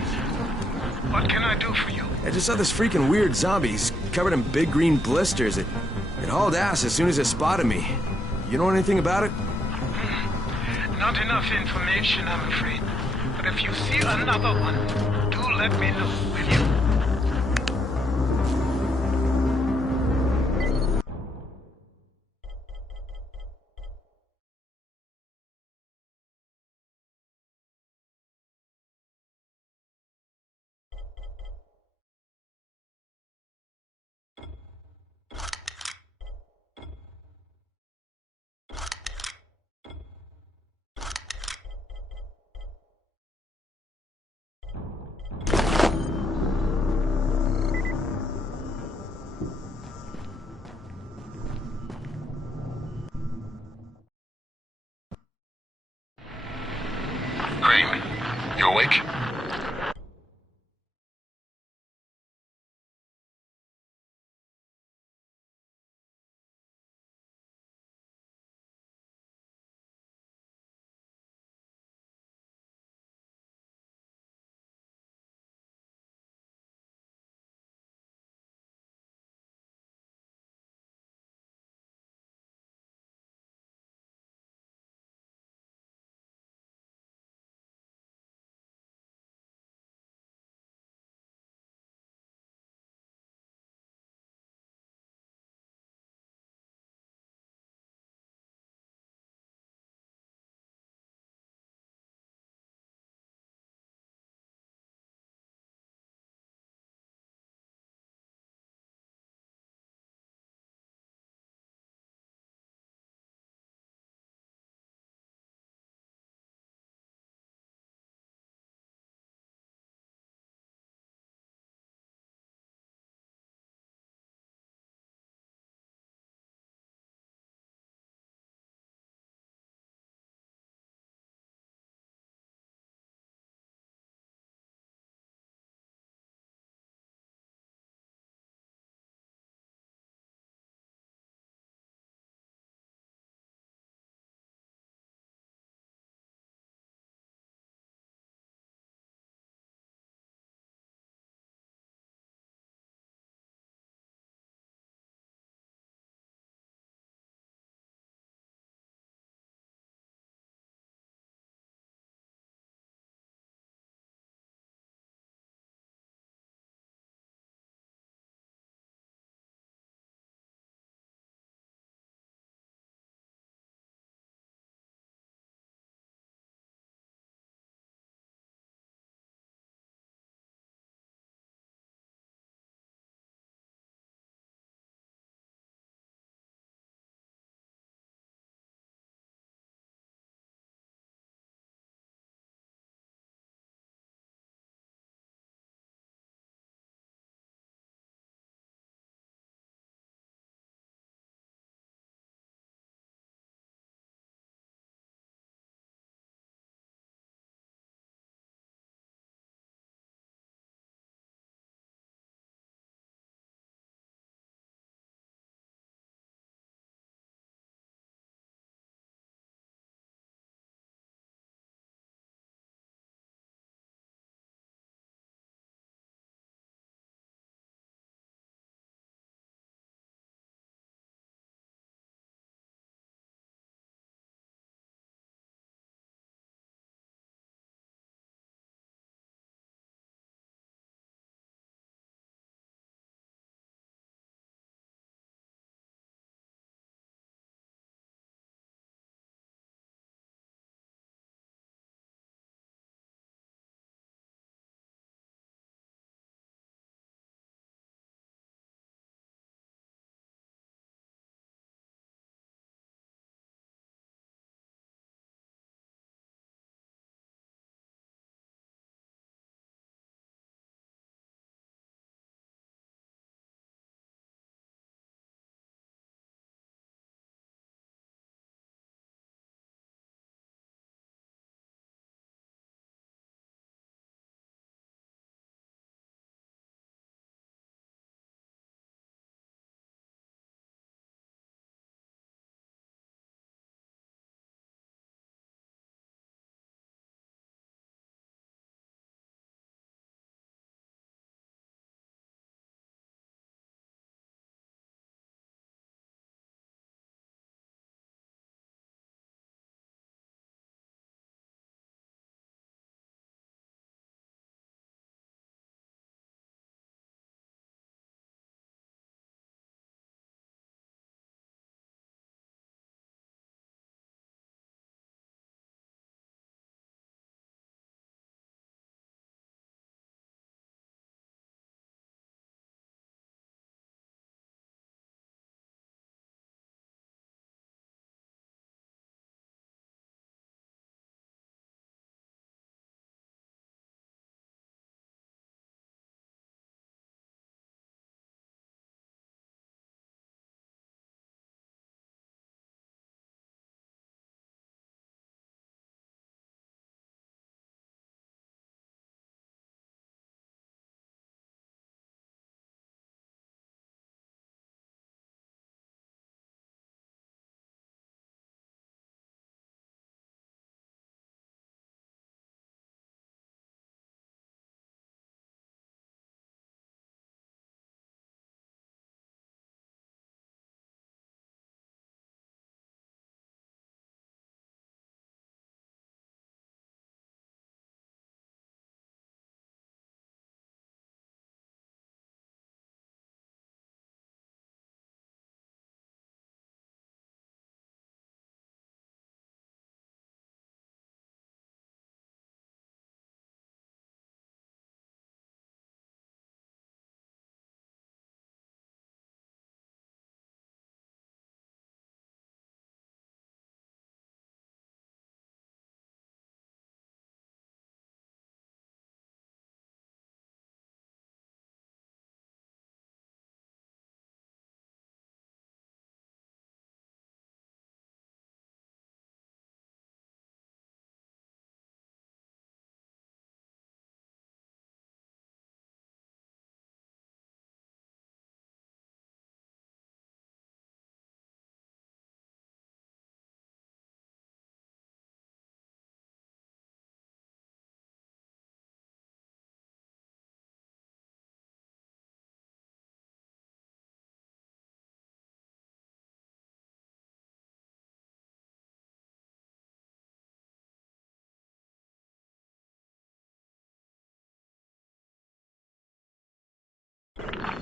What can I do for you? I just saw this freaking weird zombie. He's covered in big green blisters. It hauled ass as soon as it spotted me. You know anything about it? Not enough information, I'm afraid. But if you see another one, do let me know, will you? Crane, you awake?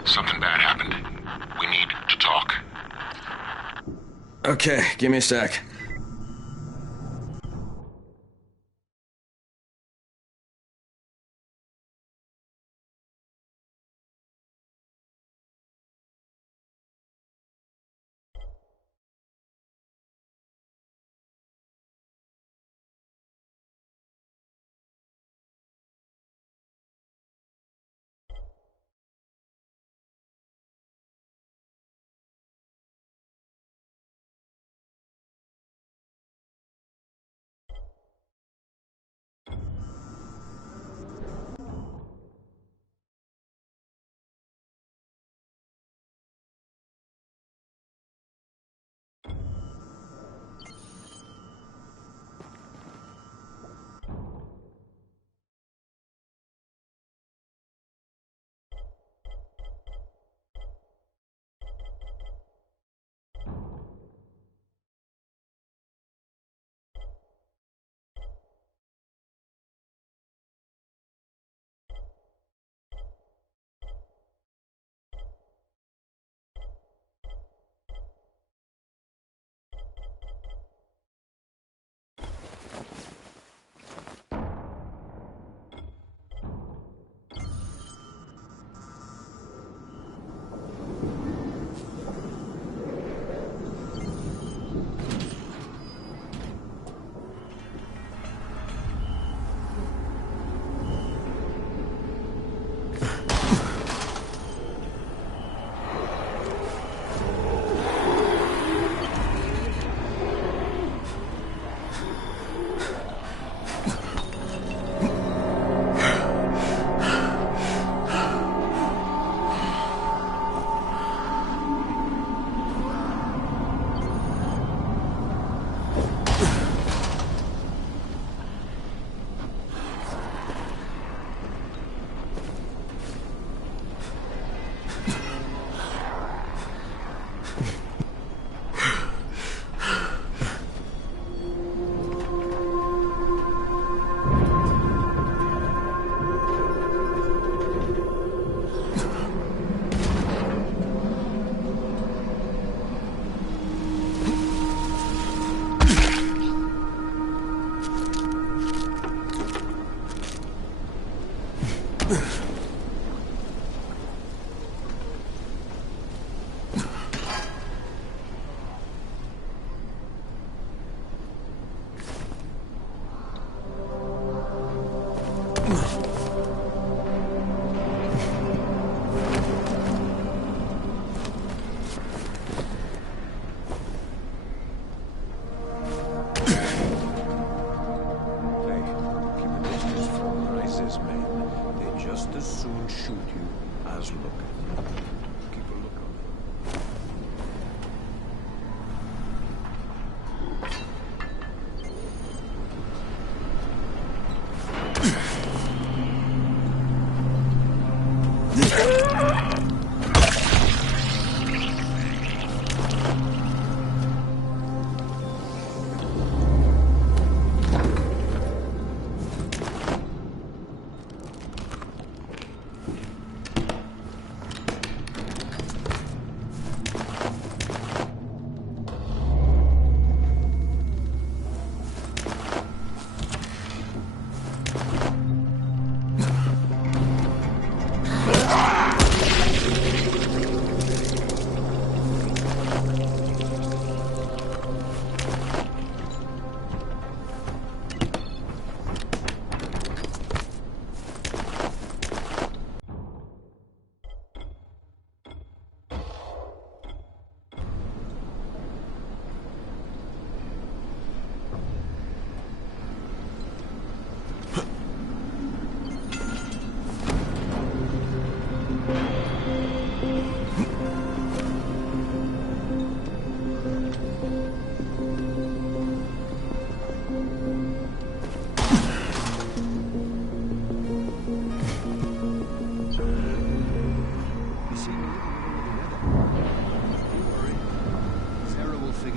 Something bad happened. We need to talk. Okay, give me a sec.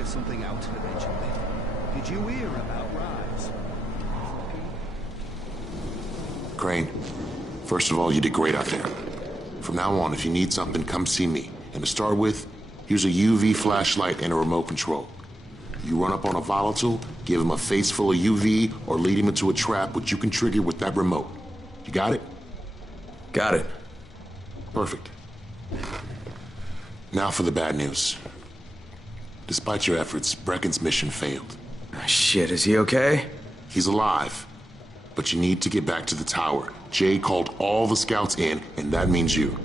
Something out eventually. Did you hear about Rise? Crane, first of all, you did great out there. From now on, if you need something, come see me. And to start with, here's a UV flashlight and a remote control. You run up on a volatile, give him a face full of UV, or lead him into a trap which you can trigger with that remote. You got it? Got it. Perfect. Now for the bad news. Despite your efforts, Brecken's mission failed. Shit, is he okay? He's alive. But you need to get back to the tower. Jay called all the scouts in, and that means you.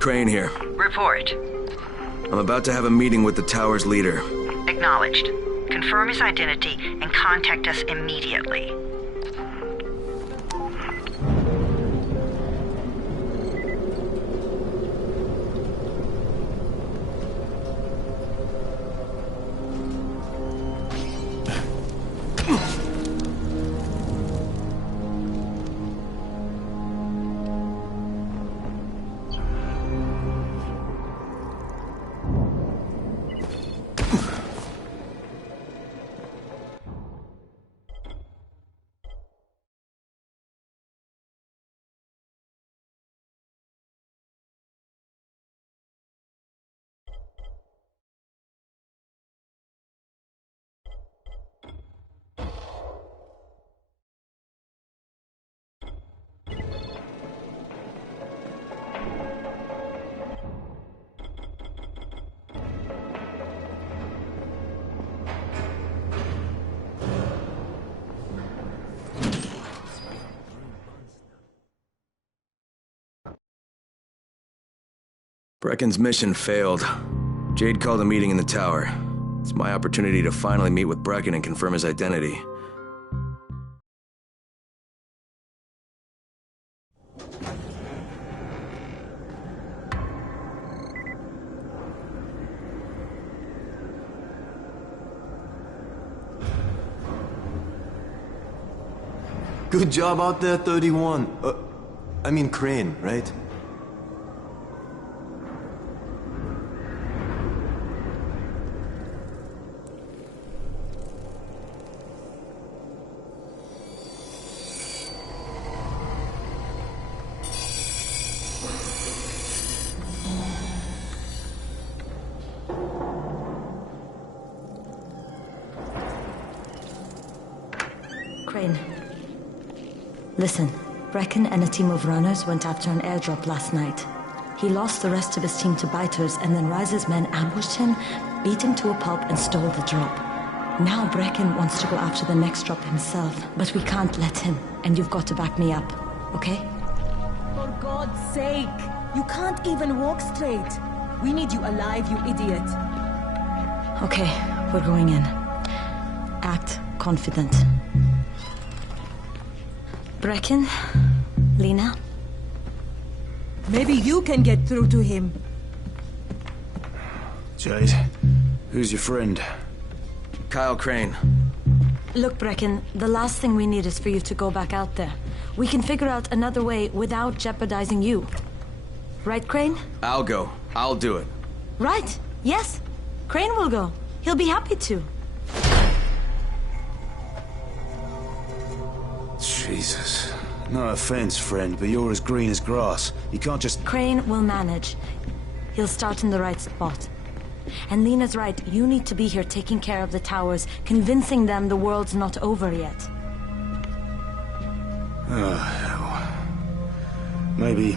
Crane here. Report. I'm about to have a meeting with the tower's leader. Acknowledged. Confirm his identity and contact us immediately. Brecken's mission failed. Jade called a meeting in the tower. It's my opportunity to finally meet with Brecken and confirm his identity. Good job out there, 31. I mean Crane, right? Crane. Listen, Brecken and a team of runners went after an airdrop last night. He lost the rest of his team to biters, and then Rise's men ambushed him, beat him to a pulp, and stole the drop. Now Brecken wants to go after the next drop himself, but we can't let him, and you've got to back me up, okay? For God's sake! You can't even walk straight! We need you alive, you idiot! Okay, we're going in. Act confident. Brecken? Lena? Maybe you can get through to him. Jade, who's your friend? Kyle Crane. Look, Brecken, the last thing we need is for you to go back out there. We can figure out another way without jeopardizing you. Right, Crane? I'll go. I'll do it. Right. Yes. Crane will go. He'll be happy to. Jesus. No offense, friend, but you're as green as grass. You can't just... Crane will manage. He'll start in the right spot. And Lena's right, you need to be here taking care of the towers, convincing them the world's not over yet. Oh, hell. Maybe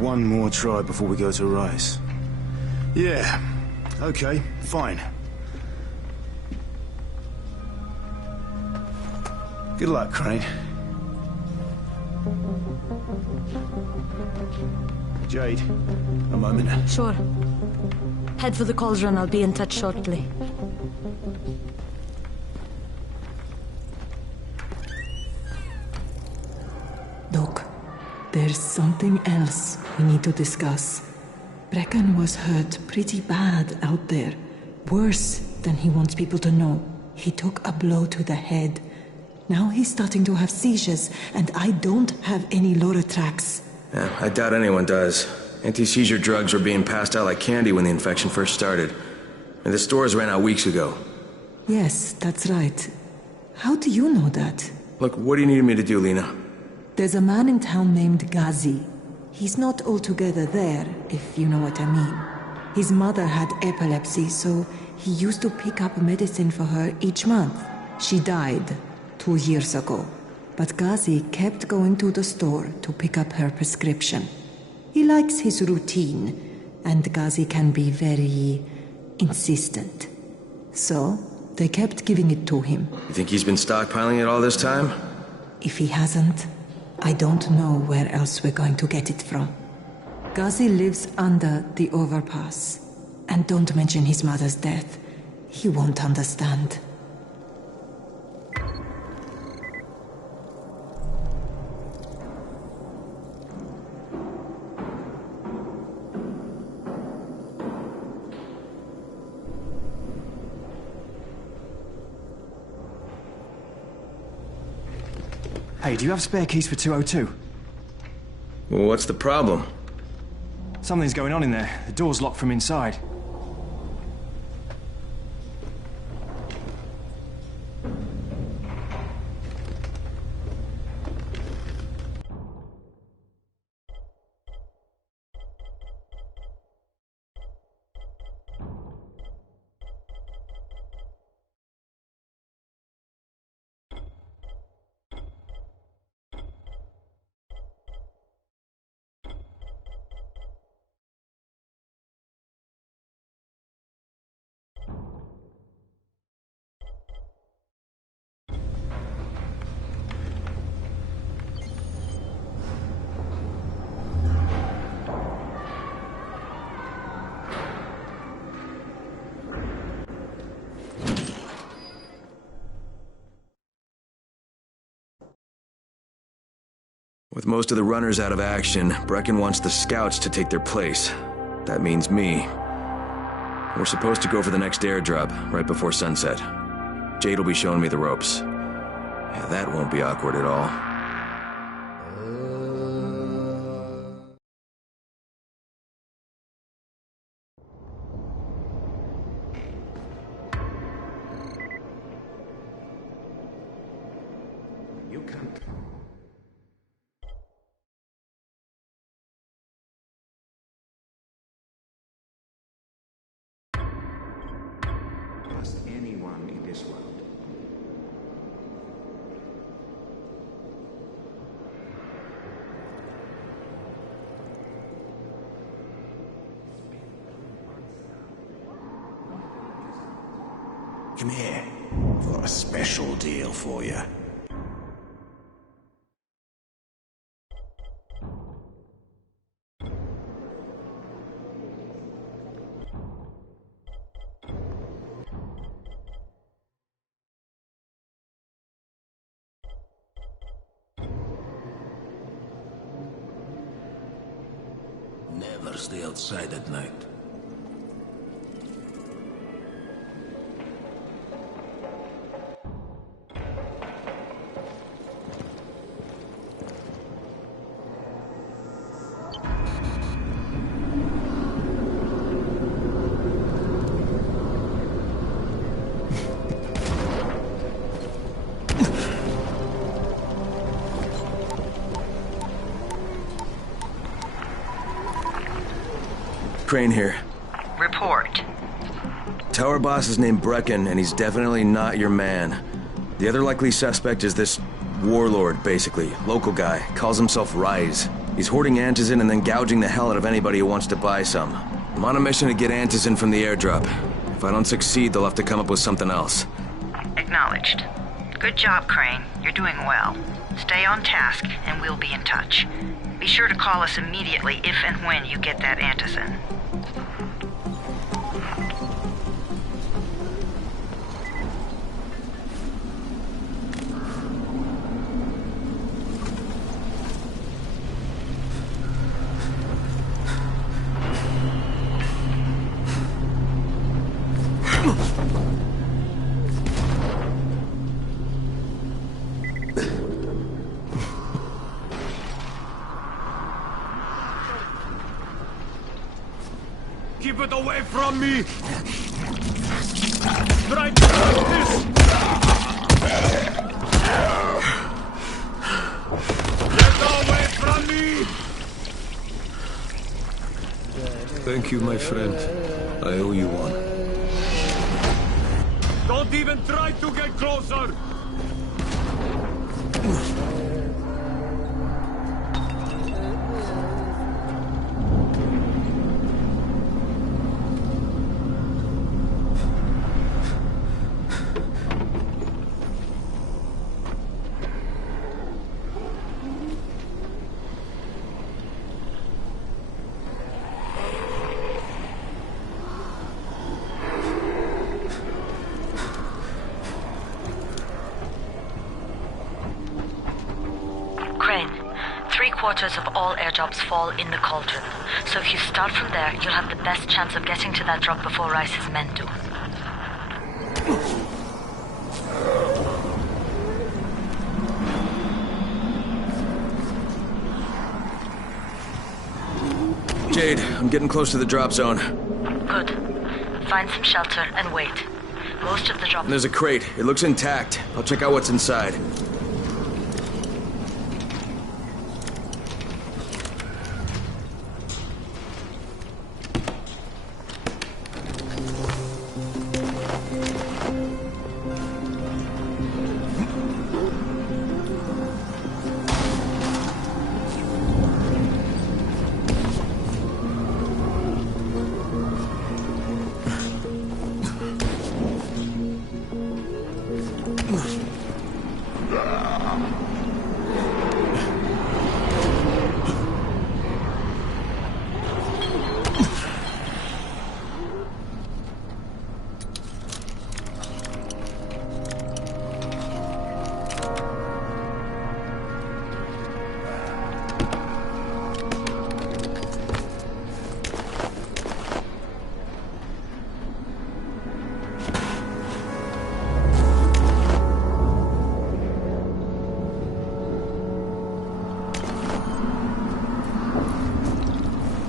one more try before we go to Rise. Yeah, okay, fine. Good luck, Crane. Jade, a moment. Sure. Head for the cauldron, I'll be in touch shortly. Doc, there's something else we need to discuss. Brecken was hurt pretty bad out there. Worse than he wants people to know. He took a blow to the head. Now he's starting to have seizures, and I don't have any Loratrax. Yeah, I doubt anyone does. Anti-seizure drugs were being passed out like candy when the infection first started. And the stores ran out weeks ago. Yes, that's right. How do you know that? Look, what do you need me to do, Lena? There's a man in town named Ghazi. He's not altogether there, if you know what I mean. His mother had epilepsy, so he used to pick up medicine for her each month. She died 2 years ago, but Ghazi kept going to the store to pick up her prescription. He likes his routine, and Ghazi can be very insistent. So, they kept giving it to him. You think he's been stockpiling it all this time? If he hasn't, I don't know where else we're going to get it from. Ghazi lives under the overpass. And don't mention his mother's death. He won't understand. Hey, do you have spare keys for 202? Well, what's the problem? Something's going on in there. The door's locked from inside. With most of the runners out of action, Brecken wants the scouts to take their place. That means me. We're supposed to go for the next airdrop, right before sunset. Jade will be showing me the ropes. Yeah, that won't be awkward at all. You can't... anyone in this world. Come here. Got a special deal for you. Never stay outside at night. Crane here. Report. Tower boss is named Brecken, and he's definitely not your man. The other likely suspect is this warlord, basically. Local guy. Calls himself Rise. He's hoarding antizin and then gouging the hell out of anybody who wants to buy some. I'm on a mission to get antizin from the airdrop. If I don't succeed, they'll have to come up with something else. Acknowledged. Good job, Crane. You're doing well. Stay on task, and we'll be in touch. Be sure to call us immediately if and when you get that antizin. Keep it away from me! Try to stop this! Get away from me! Thank you, my friend. I owe you one. Don't even try to get closer! Three-quarters of all airdrops fall in the cauldron. So if you start from there, you'll have the best chance of getting to that drop before Rice's men do. Jade, I'm getting close to the drop zone. Good. Find some shelter and wait. Most of the drop... There's a crate. It looks intact. I'll check out what's inside.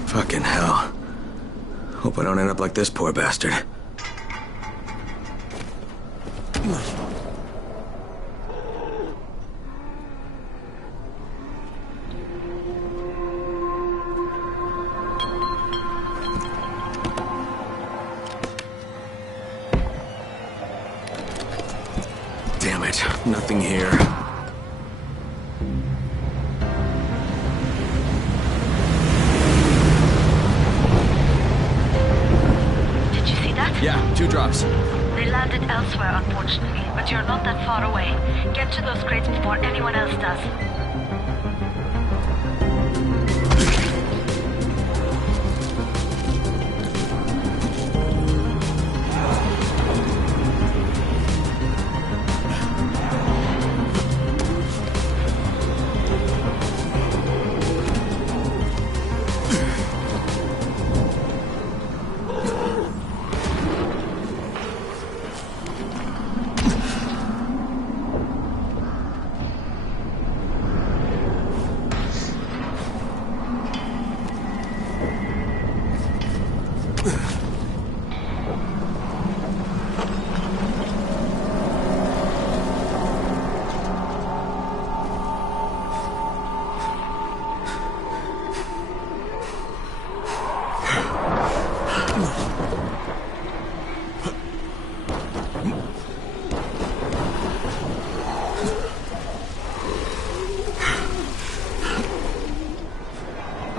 Fucking hell. Hope I don't end up like this poor bastard. Damn it, nothing here. Yeah, 2 drops. They landed elsewhere, unfortunately, but you're not that far away. Get to those crates before anyone else does.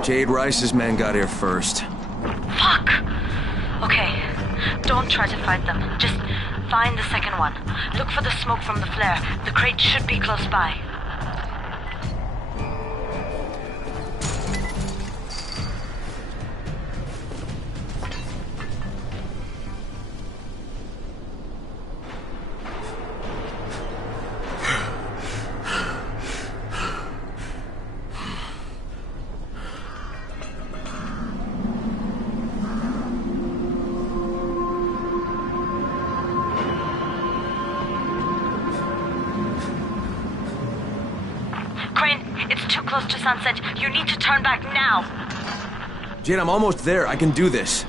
Jade Rice's men got here first. Fuck! Okay, don't try to fight them. Just find the second one. Look for the smoke from the flare. The crate should be close by. Close to sunset. You need to turn back now. Jade, I'm almost there. I can do this.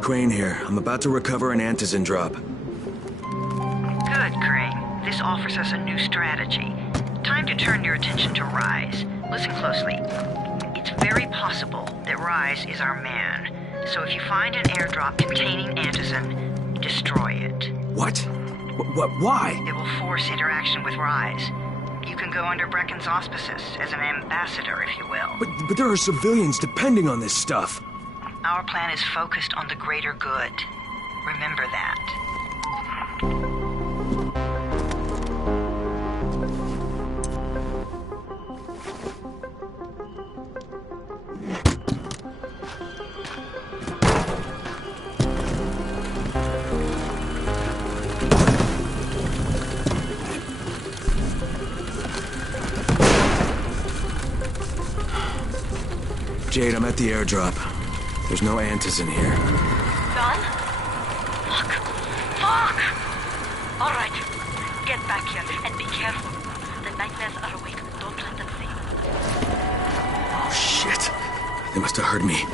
Crane here. I'm about to recover an antizin drop. Good, Crane. This offers us a new strategy. Time to turn your attention to Rise. Listen closely. It's very possible that Rise is our man. So if you find an airdrop containing antizin, destroy it. What? Why? It will force interaction with Rise. You can go under Brecken's auspices as an ambassador, if you will. But there are civilians depending on this stuff. Our plan is focused on the greater good. Remember that. Jade, I'm at the airdrop. There's no antizin here. Done? Fuck. All right. Get back here and be careful. The nightmares are awake. Don't let them see you. Oh, shit. They must have heard me.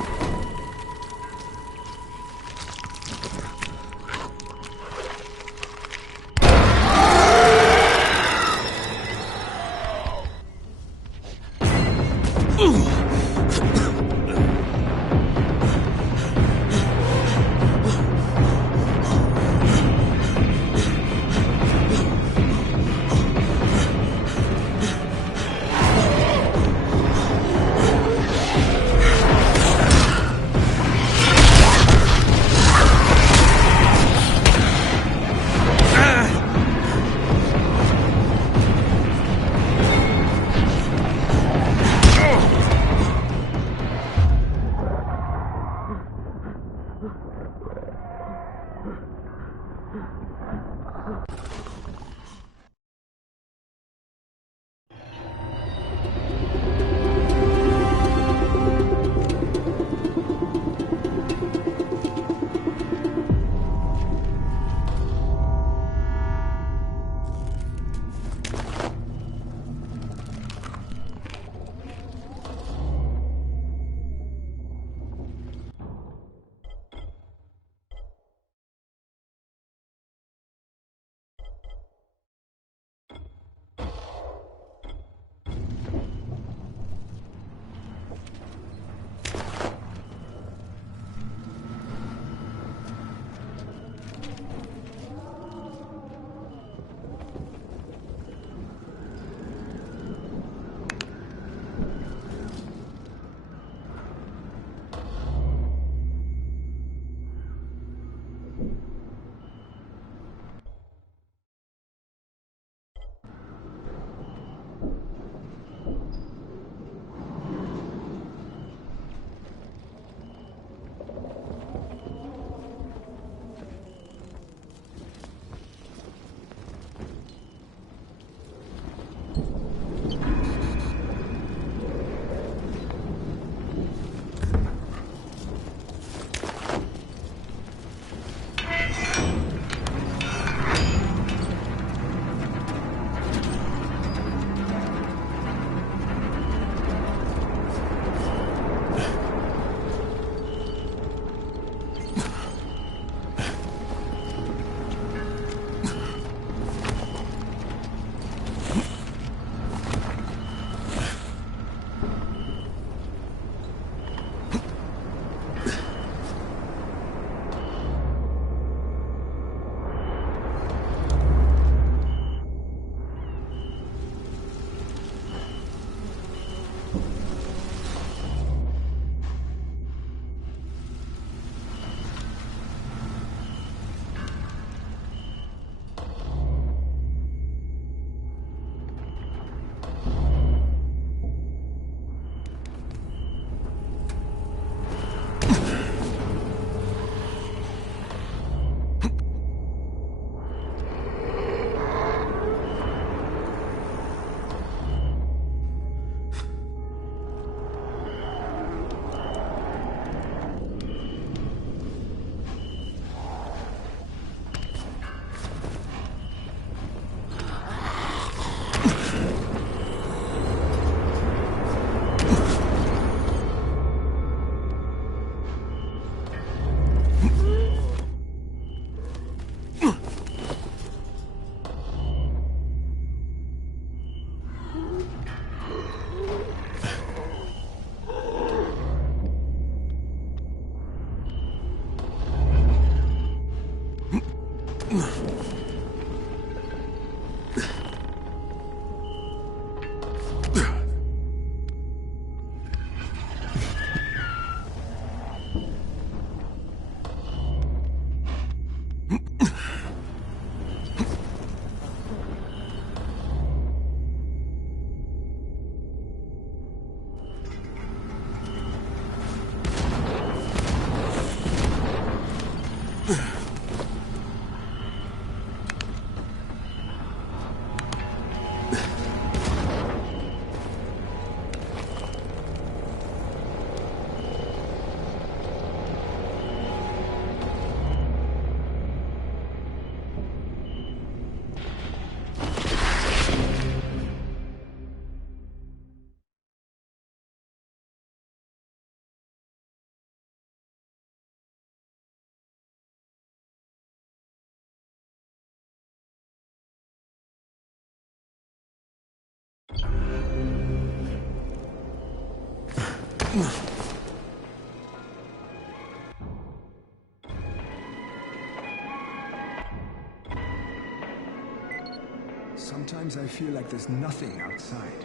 Sometimes I feel like there's nothing outside.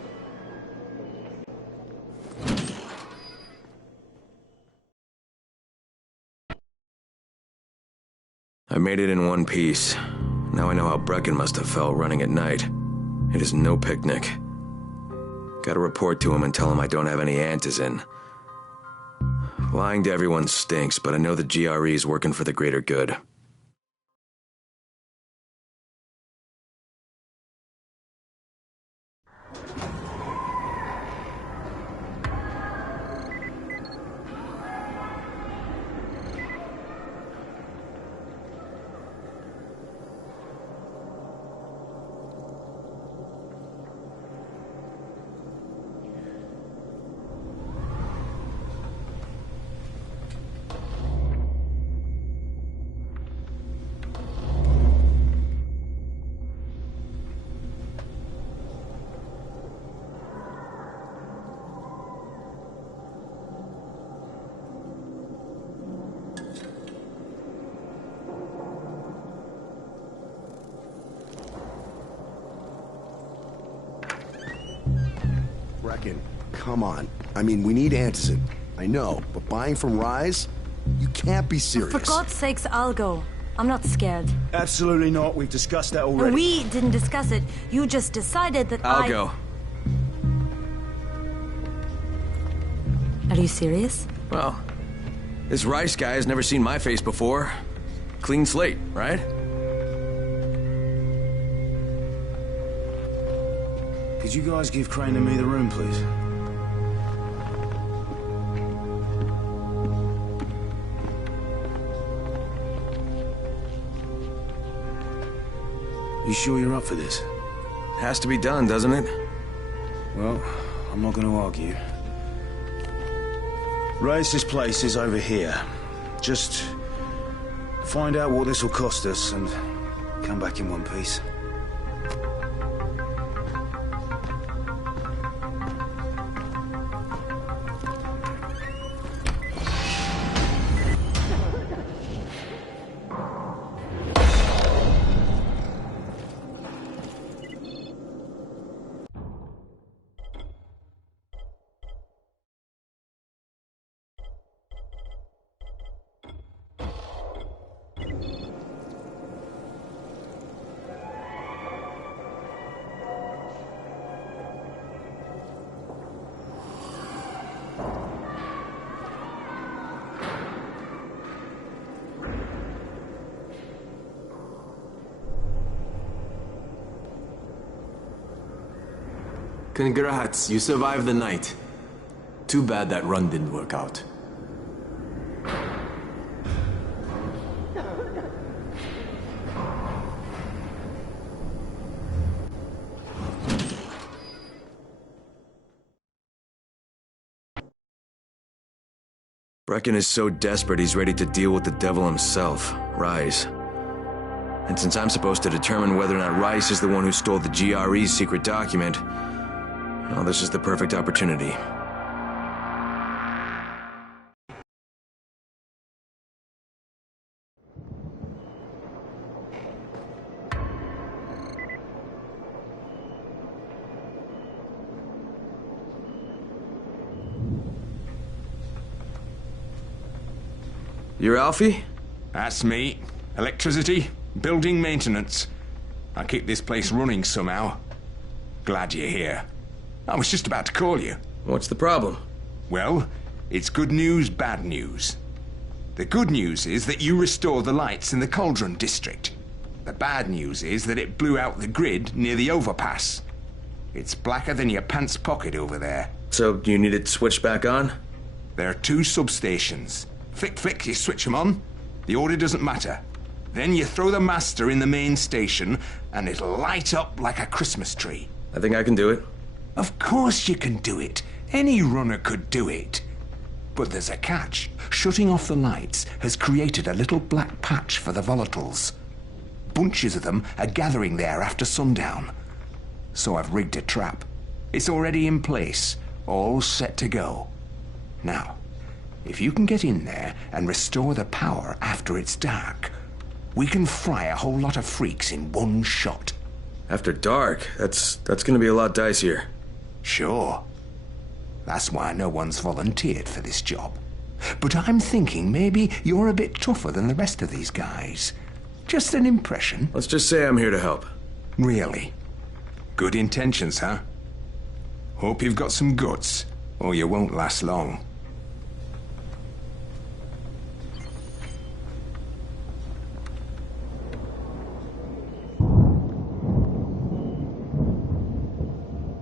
I made it in one piece. Now I know how Brecken must have felt running at night. It is no picnic. Gotta report to him and tell him I don't have any antizin. Lying to everyone stinks, but I know the GRE is working for the greater good. Brecken, come on. I mean, we need antizin. I know, but buying from Rise? You can't be serious. For God's sakes, I'll go. I'm not scared. Absolutely not. We've discussed that already. And we didn't discuss it. You just decided that I'll go. Are you serious? Well, this Rice guy has never seen my face before. Clean slate, right? Could you guys give Crane and me the room, please? You sure you're up for this? Has to be done, doesn't it? Well, I'm not going to argue. Race's place is over here. Just find out what this will cost us and come back in one piece. Congrats, you survived the night. Too bad that run didn't work out. Brecken is so desperate he's ready to deal with the devil himself, Rise. And since I'm supposed to determine whether or not Rice is the one who stole the GRE's secret document, well, this is the perfect opportunity. You're Alfie? That's me. Electricity, building maintenance. I keep this place running somehow. Glad you're here. I was just about to call you. What's the problem? Well, it's good news, bad news. The good news is that you restored the lights in the Cauldron district. The bad news is that it blew out the grid near the overpass. It's blacker than your pants pocket over there. So, you need it switched back on? There are 2 substations. Flick, flick, you switch them on. The order doesn't matter. Then you throw the master in the main station, and it'll light up like a Christmas tree. I think I can do it. Of course you can do it. Any runner could do it. But there's a catch. Shutting off the lights has created a little black patch for the volatiles. Bunches of them are gathering there after sundown. So I've rigged a trap. It's already in place, all set to go. Now, if you can get in there and restore the power after it's dark, we can fry a whole lot of freaks in one shot. After dark? That's gonna be a lot dicier. Sure. That's why no one's volunteered for this job. But I'm thinking maybe you're a bit tougher than the rest of these guys. Just an impression. Let's just say I'm here to help. Really? Good intentions, huh? Hope you've got some guts, or you won't last long.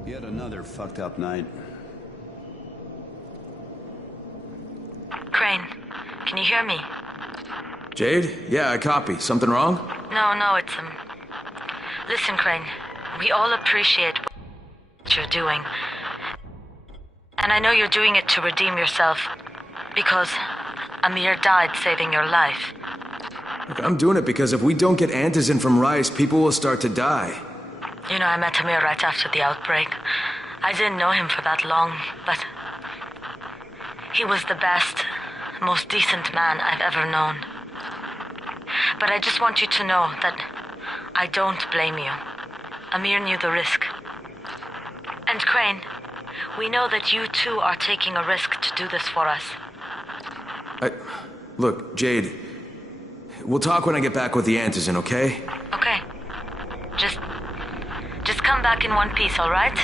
Yet another fucked up night. Crane, can you hear me? Jade? Yeah, I copy. Something wrong? No, it's, Listen, Crane, we all appreciate what you're doing. And I know you're doing it to redeem yourself, because Amir died saving your life. Look, I'm doing it because if we don't get antizin from Rice, people will start to die. You know, I met Amir right after the outbreak. I didn't know him for that long, but he was the best, most decent man I've ever known. But I just want you to know that I don't blame you. Amir knew the risk. And Crane, we know that you too are taking a risk to do this for us. Look, Jade, we'll talk when I get back with the antizin, okay? Okay. Just come back in one piece, all right?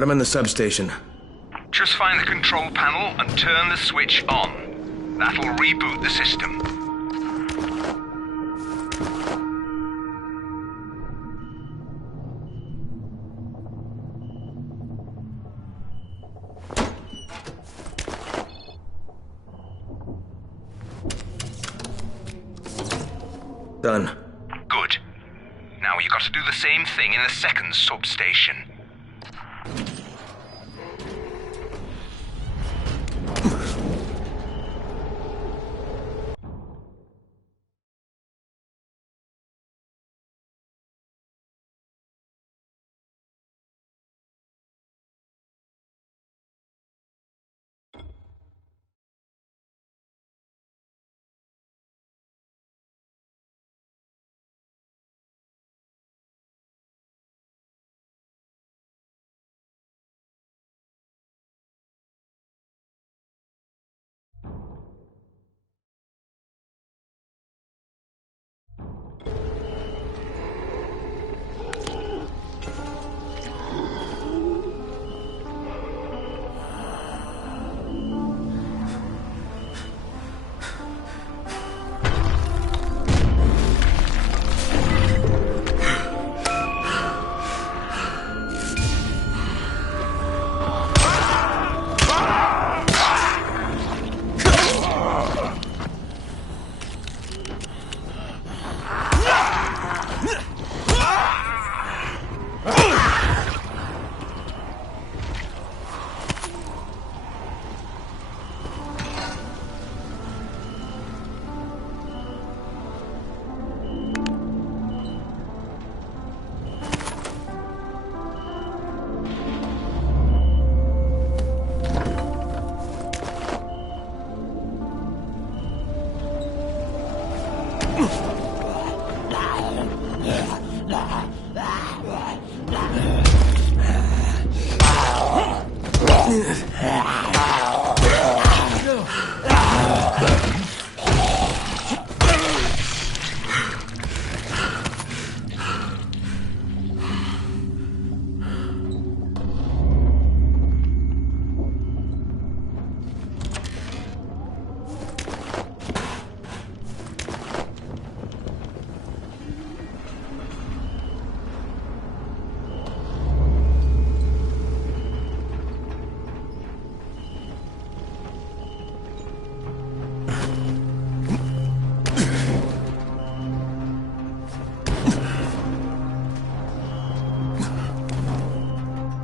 Right, I'm in the substation. Just find the control panel and turn the switch on. That'll reboot the system. Done. Good. Now you got to do the same thing in the second substation.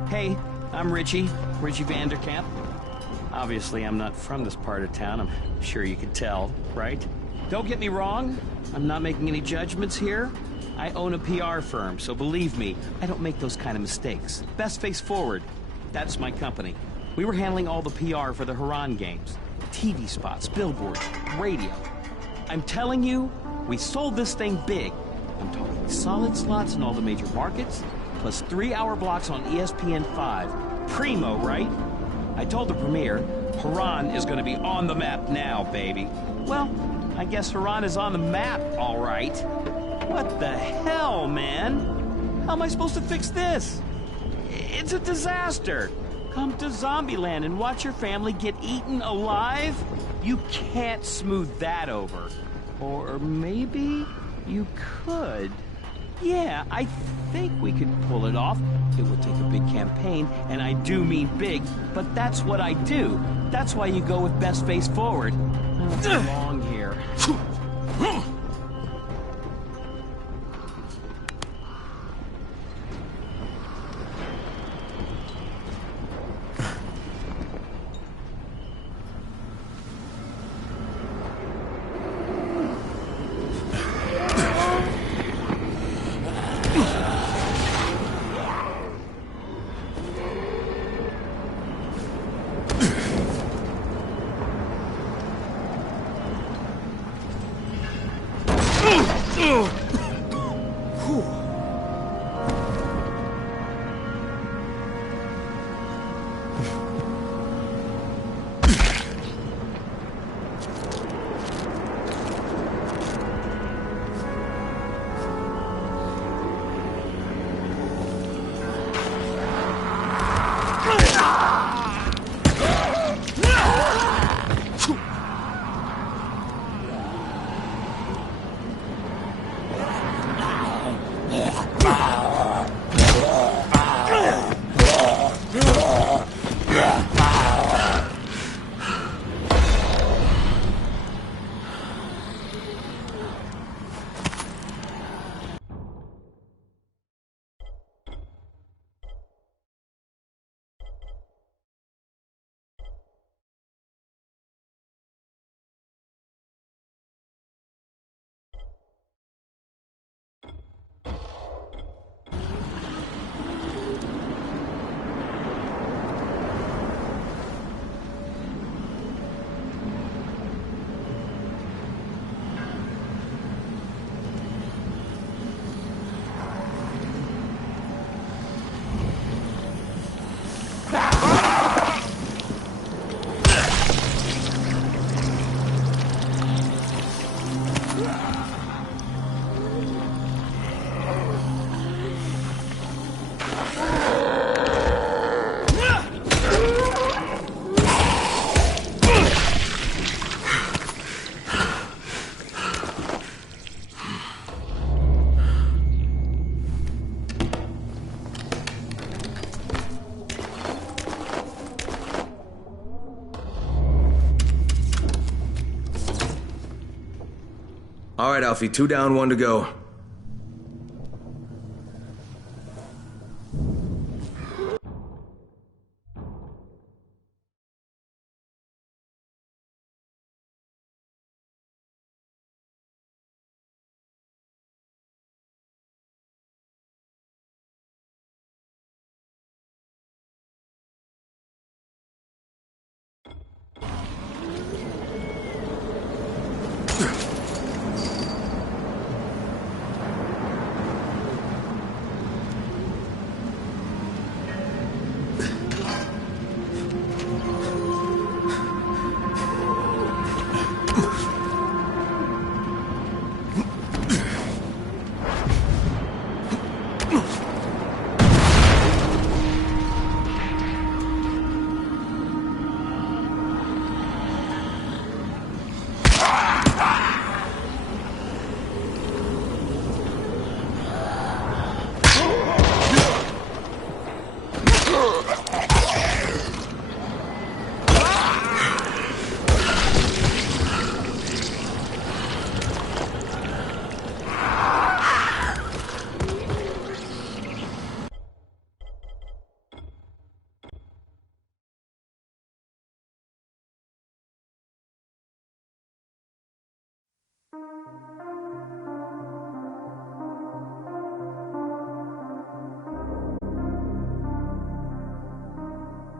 Hey, I'm Richie Vanderkamp. Obviously, I'm not from this part of town. I'm sure you can tell, right? Don't get me wrong. I'm not making any judgments here. I own a PR firm, so believe me, I don't make those kind of mistakes. Best Face Forward. That's my company. We were handling all the PR for the Haran games. TV spots, billboards, radio. I'm telling you, we sold this thing big. I'm talking solid slots in all the major markets, plus 3-hour blocks on ESPN5. Primo, right? I told the premiere, Haran is going to be on the map now, baby. Well, I guess Haran is on the map, all right. What the hell, man? How am I supposed to fix this? It's a disaster. Come to Zombieland and watch your family get eaten alive? You can't smooth that over. Or maybe you could. Yeah, I think we could pull it off. It would take a big campaign, and I do mean big, but that's what I do. That's why you go with Best Face Forward. What's wrong here? All right, Alfie, 2 down, 1 to go.